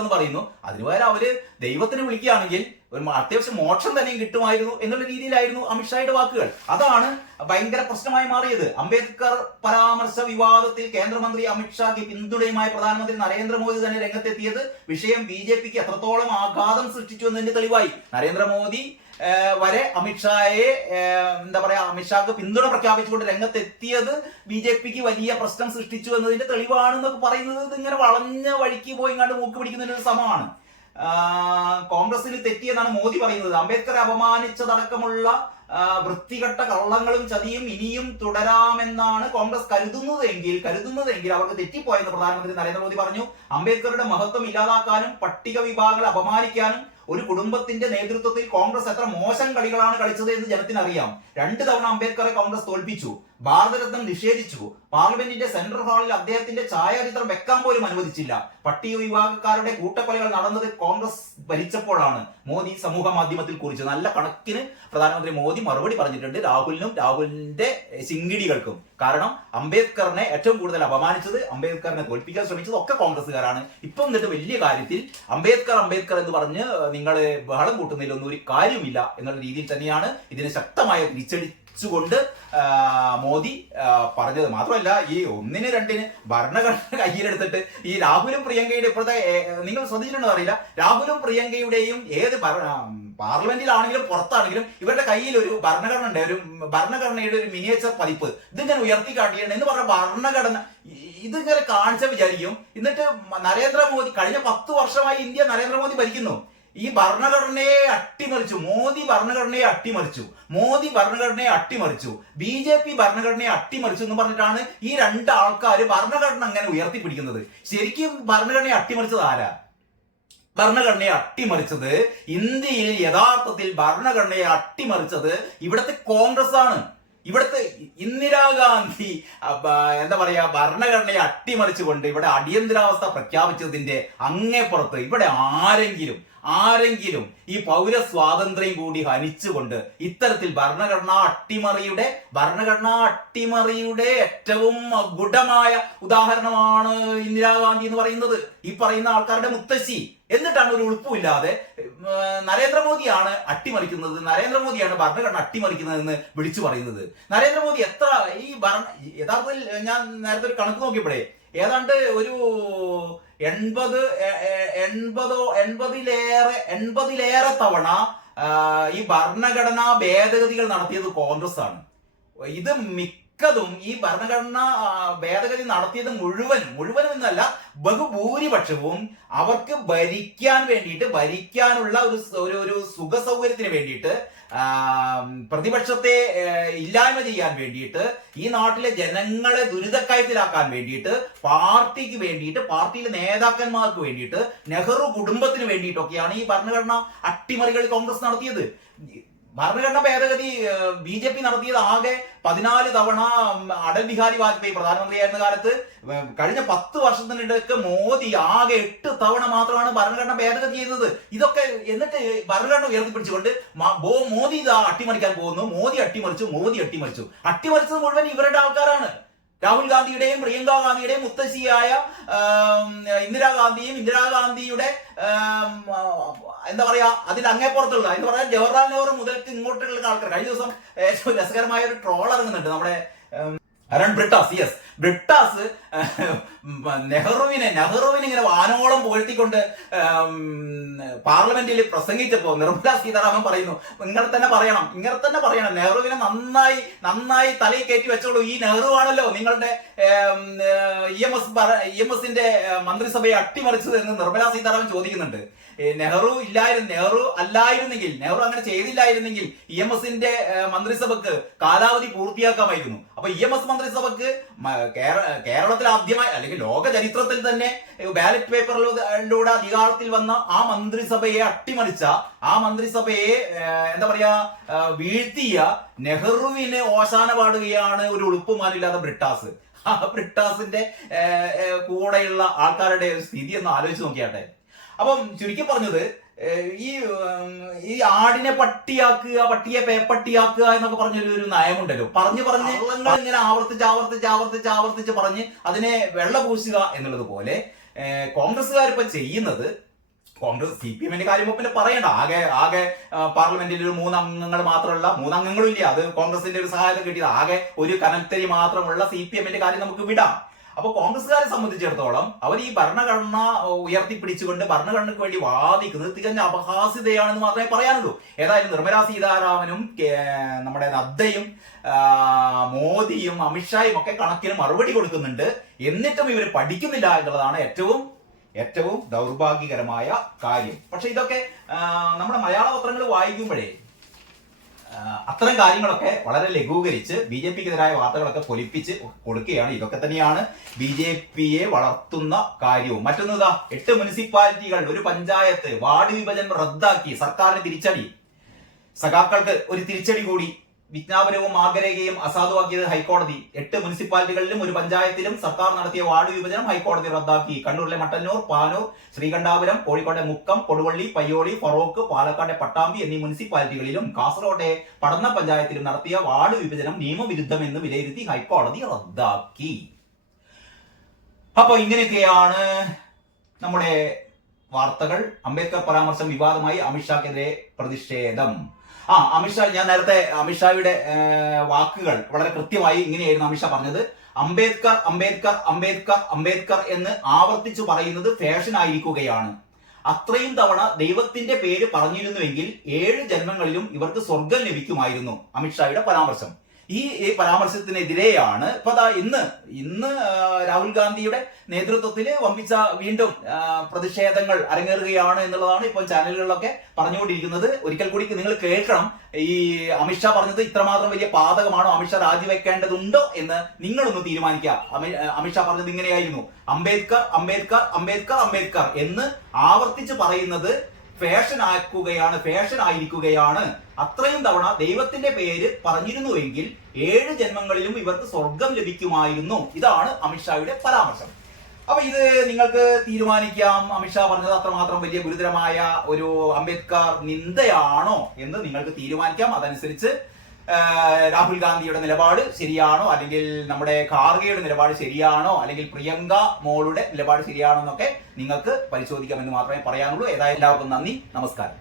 എന്ന് പറയുന്നു. അതിനു പകരം അവര് ദൈവത്തിനെ വിളിക്കുകയാണെങ്കിൽ ഒരു അത്യാവശ്യം മോക്ഷം തന്നെയും കിട്ടുമായിരുന്നു എന്നുള്ള രീതിയിലായിരുന്നു അമിത്ഷായുടെ വാക്കുകൾ. അതാണ് ഭയങ്കര പ്രശ്നമായി മാറിയത്. അംബേദ്കർ പരാമർശ വിവാദത്തിൽ കേന്ദ്രമന്ത്രി അമിത്ഷാക്ക് പിന്തുണയുമായി പ്രധാനമന്ത്രി നരേന്ദ്രമോദി തന്നെ രംഗത്തെത്തിയത് വിഷയം ബി ജെ പിക്ക് എത്രത്തോളം ആഘാതം സൃഷ്ടിച്ചു എന്നതിന്റെ തെളിവായി. നരേന്ദ്രമോദി വരെ അമിത്ഷായെ അമിത്ഷാക്ക് പിന്തുണ പ്രഖ്യാപിച്ചുകൊണ്ട് രംഗത്തെത്തിയത് ബി ജെ പിക്ക് വലിയ പ്രശ്നം സൃഷ്ടിച്ചു എന്നതിന്റെ തെളിവാണെന്നൊക്കെ പറയുന്നത് ഇതിങ്ങനെ വളഞ്ഞ വഴിക്ക് പോയി ഇങ്ങോട്ട് മൂക്ക് പിടിക്കുന്നതിന് ഒരു സമമാണ്. കോൺഗ്രസിന് തെറ്റിയെന്നാണ് മോദി പറയുന്നത്. അംബേദ്കറെ അപമാനിച്ചതടക്കമുള്ള വൃത്തികെട്ട കള്ളങ്ങളും ചതിയും ഇനിയും തുടരാമെന്നാണ് കോൺഗ്രസ് കരുതുന്നതെങ്കിൽ അവർക്ക് തെറ്റിപ്പോയെന്ന് പ്രധാനമന്ത്രി നരേന്ദ്രമോദി പറഞ്ഞു. അംബേദ്കറുടെ മഹത്വം ഇല്ലാതാക്കാനും പട്ടിക വിഭാഗങ്ങളെ അപമാനിക്കാനും ഒരു കുടുംബത്തിന്റെ നേതൃത്വത്തിൽ കോൺഗ്രസ് എത്ര മോശം കളികളാണ് കളിച്ചത് എന്ന് ജനത്തിനറിയാം. 2 തവണ അംബേദ്കറെ കോൺഗ്രസ് തോൽപ്പിച്ചു, ഭാരതരത്നം നിഷേധിച്ചു, പാർലമെന്റിന്റെ സെൻട്രൽ ഹാളിൽ അദ്ദേഹത്തിന്റെ ഛായാചിത്രം വെക്കാൻ പോലും അനുവദിച്ചില്ല. പട്ടിക വിഭാഗക്കാരുടെ കൂട്ടക്കൊലകൾ നടന്നത് കോൺഗ്രസ് ഭരിച്ചപ്പോഴാണ്, മോദി സമൂഹ മാധ്യമത്തിൽ കുറിച്ച്. നല്ല കണക്കിന് പ്രധാനമന്ത്രി മോദി മറുപടി പറഞ്ഞിട്ടുണ്ട് രാഹുലിന്റെ ശിങ്കിടികൾക്കും. കാരണം അംബേദ്കറിനെ ഏറ്റവും കൂടുതൽ അപമാനിച്ചത്, അംബേദ്കറിനെ തോൽപ്പിക്കാൻ ശ്രമിച്ചത് ഒക്കെ കോൺഗ്രസ്സുകാരാണ്. ഇപ്പം എന്നിട്ട് വലിയ കാര്യത്തിൽ അംബേദ്കർ എന്ന് പറഞ്ഞ് നിങ്ങൾ ബഹളം കൂട്ടുന്നതിലൊന്നും ഒരു കാര്യമില്ല എന്നുള്ള രീതിയിൽ തന്നെയാണ് ഇതിനെ ശക്തമായ തിരിച്ചടിച്ചുകൊണ്ട് മോദി പറഞ്ഞത്. മാത്രമല്ല ഈ 1-2 ഭരണഘടന കയ്യിലെടുത്തിട്ട് ഈ രാഹുലും പ്രിയങ്കയുടെ ഇപ്പോഴത്തെ നിങ്ങൾ ശ്രദ്ധിച്ചിട്ടുണ്ടോ അറിയില്ല, രാഹുലും പ്രിയങ്കയുടെയും ഏത് പാർലമെന്റിലാണെങ്കിലും പുറത്താണെങ്കിലും ഇവരുടെ കയ്യിൽ ഒരു ഭരണഘടന ഉണ്ട്, ഒരു ഭരണഘടനയുടെ ഒരു മിനിയേച്ചർ പതിപ്പ്. ഇതിങ്ങനെ ഉയർത്തി കാട്ടിയാണ് എന്ന് പറഞ്ഞ ഭരണഘടന ഇതിങ്ങനെ കാണിച്ച വിചാരിക്കും. എന്നിട്ട് നരേന്ദ്രമോദി കഴിഞ്ഞ 10 വർഷമായി ഇന്ത്യ നരേന്ദ്രമോദി ഭരിക്കുന്നു. ഈ ഭരണഘടനയെ അട്ടിമറിച്ചു, മോദി ഭരണഘടനയെ അട്ടിമറിച്ചു, ബി ജെ പി ഭരണഘടനയെ അട്ടിമറിച്ചു എന്ന് പറഞ്ഞിട്ടാണ് ഈ 2 ആൾക്കാർ ഭരണഘടന അങ്ങനെ ഉയർത്തിപ്പിടിക്കുന്നത്. ശരിക്കും ഭരണഘടനയെ അട്ടിമറിച്ചത് ആരാ? ഭരണഘടനയെ അട്ടിമറിച്ചത് ഇന്ത്യയിൽ യഥാർത്ഥത്തിൽ ഭരണഘടനയെ അട്ടിമറിച്ചത് ഇവിടുത്തെ കോൺഗ്രസ് ആണ്. ഇവിടുത്തെ ഇന്ദിരാഗാന്ധി ഭരണഘടനയെ അട്ടിമറിച്ചുകൊണ്ട് ഇവിടെ അടിയന്തരാവസ്ഥ പ്രഖ്യാപിച്ചതിന്റെ അങ്ങേപ്പുറത്ത് ഇവിടെ ആരെങ്കിലും ഈ പൗരസ്വാതന്ത്ര്യം കൂടി ഹനിച്ചുകൊണ്ട് ഇത്തരത്തിൽ ഭരണഘടനാ അട്ടിമറിയുടെ ഏറ്റവും ഗുഢമായ ഉദാഹരണമാണ് ഇന്ദിരാഗാന്ധി എന്ന് പറയുന്നത്. ഈ പറയുന്ന ആൾക്കാരുടെ മുത്തശ്ശി. എന്നിട്ടാണ് ഒരു ഉളുപ്പുമില്ലാതെ നരേന്ദ്രമോദിയാണ് അട്ടിമറിക്കുന്നത്, നരേന്ദ്രമോദിയാണ് ഭരണഘടന അട്ടിമറിക്കുന്നതെന്ന് വിളിച്ചു പറയുന്നത്. നരേന്ദ്രമോദി എത്ര യഥാർത്ഥത്തിൽ ഞാൻ നേരത്തെ ഒരു കണക്ക് നോക്കിയപ്പോഴേ ഏതാണ്ട് ഒരു 80-ലേറെ തവണ ഈ ഭരണഘടനാ ഭേദഗതികൾ നടത്തിയത് കോൺഗ്രസ് ആണ്. ഇത് മിക്കതും ഈ ഭരണഘടനാ ഭേദഗതി നടത്തിയത് മുഴുവനും എന്നല്ല, ബഹുഭൂരിപക്ഷവും അവർക്ക് ഭരിക്കാനുള്ള ഒരു സുഖ സൗകര്യത്തിന് വേണ്ടിയിട്ട്, പ്രതിപക്ഷത്തെ ഇല്ലായ്മ ചെയ്യാൻ വേണ്ടിയിട്ട്, ഈ നാട്ടിലെ ജനങ്ങളെ ദുരിതക്കയത്തിലാക്കാൻ വേണ്ടിയിട്ട്, പാർട്ടിക്ക് വേണ്ടിയിട്ട്, പാർട്ടിയിലെ നേതാക്കന്മാർക്ക് വേണ്ടിയിട്ട്, നെഹ്റു കുടുംബത്തിന് വേണ്ടിയിട്ടൊക്കെയാണ് ഈ ഭരണഘടന അട്ടിമറികൾ കോൺഗ്രസ് നടത്തിയത്. ഭരണഘടനാ ഭേദഗതി ബി ജെ പി നടത്തിയത് ആകെ 14 തവണ. അടൽ ബിഹാരി വാജ്പേയി പ്രധാനമന്ത്രിയായിരുന്ന കാലത്ത് കഴിഞ്ഞ 10 വർഷത്തിനിടയ്ക്ക് മോദി ആകെ 8 തവണ മാത്രമാണ് ഭരണഘടന ഭേദഗതി ചെയ്തത്. ഇതൊക്കെ എന്നിട്ട് ഭരണഘടന ഉയർത്തിപ്പിടിച്ചുകൊണ്ട് മോദി ഇതാ അട്ടിമറിക്കാൻ പോകുന്നു, മോദി അട്ടിമറിച്ചു. അട്ടിമറിച്ചത് മുഴുവൻ ഇവരുടെ ആൾക്കാരാണ്. രാഹുൽ ഗാന്ധിയുടെയും പ്രിയങ്ക ഗാന്ധിയുടെയും മുത്തശ്ശിയായ ഇന്ദിരാഗാന്ധിയുടെ അതിന്റെ അങ്ങേപ്പുറത്തുള്ള ജവഹർലാൽ നെഹ്റു മുതൽക്ക് ഇങ്ങോട്ടുള്ള ആൾക്കാർ. കഴിഞ്ഞ ദിവസം ഏറ്റവും രസകരമായ ഒരു ട്രോൾ ഇറങ്ങുന്നുണ്ട് നമ്മുടെ ബ്രിട്ടാസ് നെഹ്റുവിനെ ഇങ്ങനെ വാനോളം പുകഴ്ത്തിക്കൊണ്ട് പാർലമെന്റിൽ പ്രസംഗിച്ചപ്പോ നിർമ്മല സീതാരാമൻ പറയുന്നു, ഇങ്ങനെ തന്നെ പറയണം, നെഹ്റുവിനെ നന്നായി തലയിൽ കയറ്റി വെച്ചോളൂ. ഈ നെഹ്റു ആണല്ലോ നിങ്ങളുടെ EMS-ന്റെ മന്ത്രിസഭയെ അട്ടിമറിച്ചത് എന്ന് നിർമ്മല സീതാരാമൻ ചോദിക്കുന്നുണ്ട്. നെഹ്റു അല്ലായിരുന്നെങ്കിൽ, നെഹ്റു അങ്ങനെ ചെയ്തില്ലായിരുന്നെങ്കിൽ EMS-ന്റെ മന്ത്രിസഭക്ക് കാലാവധി പൂർത്തിയാക്കാമായിരുന്നു. അപ്പൊ EMS മന്ത്രിസഭക്ക് കേരളത്തിൽ ആദ്യമായി അല്ലെങ്കിൽ ലോക ചരിത്രത്തിൽ തന്നെ ബാലറ്റ് പേപ്പറിലൂടെ അധികാരത്തിൽ വന്ന ആ മന്ത്രിസഭയെ അട്ടിമറിച്ച, ആ മന്ത്രിസഭയെ എന്താ പറയാ വീഴ്ത്തിയ നെഹ്റുവിന് ഓശാന പാടുകയാണ് ഒരു ഉളുപ്പുമാനില്ലാത്ത ബ്രിട്ടാസ്. ആ ബ്രിട്ടാസിന്റെ കൂടെയുള്ള ആൾക്കാരുടെ സ്ഥിതി ഒന്ന് ആലോചിച്ച് നോക്കിയാട്ടെ. അപ്പം ചുരുക്കി പറഞ്ഞത്, ഈ ആടിനെ പട്ടിയെ പേപ്പട്ടിയാക്കുക എന്നൊക്കെ പറഞ്ഞൊരു നയമുണ്ടല്ലോ. പറഞ്ഞ് ഇങ്ങനെ ആവർത്തിച്ച് പറഞ്ഞ് അതിനെ വെള്ള പൂശുക എന്നുള്ളത് പോലെ കോൺഗ്രസ്സുകാർ ഇപ്പൊ ചെയ്യുന്നത്. CPM-ന്റെ കാര്യം പിന്നെ പറയണ്ട. ആകെ പാർലമെന്റിൽ ഒരു 3 അംഗങ്ങൾ മാത്രമല്ല, 3 അംഗങ്ങളും ഇല്ല, അത് കോൺഗ്രസിന്റെ ഒരു സഹായത കിട്ടിയത്. ആകെ ഒരു കനൽത്തരി മാത്രമുള്ള CPM-ന്റെ കാര്യം നമുക്ക് വിടാം. അപ്പൊ കോൺഗ്രസ്സുകാരെ സംബന്ധിച്ചിടത്തോളം അവർ ഈ ഭരണഘടന ഉയർത്തിപ്പിടിച്ചുകൊണ്ട് ഭരണഘടനയ്ക്ക് വേണ്ടി വാദിക്കുന്നത് തികഞ്ഞ അപഹാസ്യതയാണെന്ന് മാത്രമേ പറയാനുള്ളൂ. ഏതായാലും നിർമ്മലാ സീതാരാമനും നമ്മുടെ നദ്ദയും മോദിയും അമിത്ഷായും ഒക്കെ കണക്കിന് മറുപടി കൊടുക്കുന്നുണ്ട്. എന്നിട്ടും ഇവർ പഠിക്കുന്നില്ല എന്നുള്ളതാണ് ഏറ്റവും ദൗർഭാഗ്യകരമായ കാര്യം. പക്ഷെ ഇതൊക്കെ നമ്മുടെ മലയാള പത്രങ്ങൾ വായിക്കുമ്പോഴേ അത്തരം കാര്യങ്ങളൊക്കെ വളരെ ലഘൂകരിച്ച് BJP-ക്കെതിരായ വാർത്തകളൊക്കെ പൊലിപ്പിച്ച് കൊടുക്കുകയാണ്. ഇതൊക്കെ തന്നെയാണ് BJP-യെ വളർത്തുന്ന കാര്യവും. മറ്റൊന്ന്, 8 മുനിസിപ്പാലിറ്റികൾ, ഒരു പഞ്ചായത്ത്, വാർഡ് വിഭജനം റദ്ദാക്കി സർക്കാരിന് തിരിച്ചടി. സഖാക്കൾക്ക് ഒരു തിരിച്ചടി കൂടി. വിജ്ഞാപനവും മാർഗരേഖയും അസാധുവാക്കിയത് ഹൈക്കോടതി. 8 മുനിസിപ്പാലിറ്റികളിലും ഒരു പഞ്ചായത്തിലും സർക്കാർ നടത്തിയ വാർഡ് വിഭജനം ഹൈക്കോടതി റദ്ദാക്കി. കണ്ണൂരിലെ മട്ടന്നൂർ, പാനൂർ, ശ്രീകണ്ഠാപുരം, കോഴിക്കോട്ടെ മുക്കം, കൊടുവള്ളി, പയ്യോളി, ഫറോക്ക്, പാലക്കാട്ടെ പട്ടാമ്പി എന്നീ മുനിസിപ്പാലിറ്റികളിലും കാസർഗോട്ടെ പടന്ന പഞ്ചായത്തിലും നടത്തിയ വാർഡ് വിഭജനം നിയമവിരുദ്ധമെന്ന് വിലയിരുത്തി ഹൈക്കോടതി റദ്ദാക്കി. അപ്പൊ ഇങ്ങനെയൊക്കെയാണ് നമ്മുടെ വാർത്തകൾ. അംബേദ്കർ പരാമർശം വിവാദമായി, അമിത്ഷാക്കെതിരെ പ്രതിഷേധം. അമിത്ഷാ, ഞാൻ നേരത്തെ അമിത്ഷായുടെ വാക്കുകൾ വളരെ കൃത്യമായി ഇങ്ങനെയായിരുന്നു അമിത്ഷാ പറഞ്ഞത്. അംബേദ്കർ എന്ന് ആവർത്തിച്ചു പറയുന്നത് ഫാഷൻ ആയിരിക്കുകയാണ്. അത്രയും തവണ ദൈവത്തിന്റെ പേര് പറഞ്ഞിരുന്നുവെങ്കിൽ 7 ജന്മങ്ങളിലും ഇവർക്ക് സ്വർഗം ലഭിക്കുമായിരുന്നു. അമിത്ഷായുടെ പരാമർശം. ഈ പരാമർശത്തിനെതിരെയാണ് ഇപ്പൊ ഇന്ന് രാഹുൽ ഗാന്ധിയുടെ നേതൃത്വത്തിൽ വമ്പിച്ച വീണ്ടും പ്രതിഷേധങ്ങൾ അരങ്ങേറുകയാണ് എന്നുള്ളതാണ് ഇപ്പോൾ ചാനലുകളിലൊക്കെ പറഞ്ഞുകൊണ്ടിരിക്കുന്നത്. ഒരിക്കൽ കൂടി നിങ്ങൾ കേൾക്കണം. ഈ അമിത്ഷാ പറഞ്ഞത് ഇത്രമാത്രം വലിയ പാതകമാണോ, അമിത്ഷാ രാജിവെക്കേണ്ടതുണ്ടോ എന്ന് നിങ്ങളൊന്ന് തീരുമാനിക്കുക. അമിത്ഷാ പറഞ്ഞത് ഇങ്ങനെയായിരുന്നു, അംബേദ്കർ എന്ന് ആവർത്തിച്ച് പറയുന്നത് ഫാഷൻ ആയിരിക്കുകയാണ്. അത്രയും തവണ ദൈവത്തിന്റെ പേര് പറഞ്ഞിരുന്നുവെങ്കിൽ 7 ജന്മങ്ങളിലും ഇവർക്ക് സ്വർഗം ലഭിക്കുമായിരുന്നു. ഇതാണ് അമിത്ഷായുടെ പരാമർശം. അപ്പൊ ഇത് നിങ്ങൾക്ക് തീരുമാനിക്കാം, അമിത്ഷാ പറഞ്ഞത് അത്രമാത്രം വലിയ ഗുരുതരമായ ഒരു അംബേദ്കർ നിന്ദയാണോ എന്ന് നിങ്ങൾക്ക് തീരുമാനിക്കാം. അതനുസരിച്ച് രാഹുൽ ഗാന്ധിയുടെ നിലപാട് ശരിയാണോ, അല്ലെങ്കിൽ നമ്മുടെ ഖാർഗെയുടെ നിലപാട് ശരിയാണോ, അല്ലെങ്കിൽ പ്രിയങ്ക മോളുടെ നിലപാട് ശരിയാണോ എന്നൊക്കെ നിങ്ങൾക്ക് പരിശോധിക്കാമെന്ന് മാത്രമേ പറയാനുള്ളൂ. ഏതായാലും എല്ലാവർക്കും നന്ദി, നമസ്കാരം.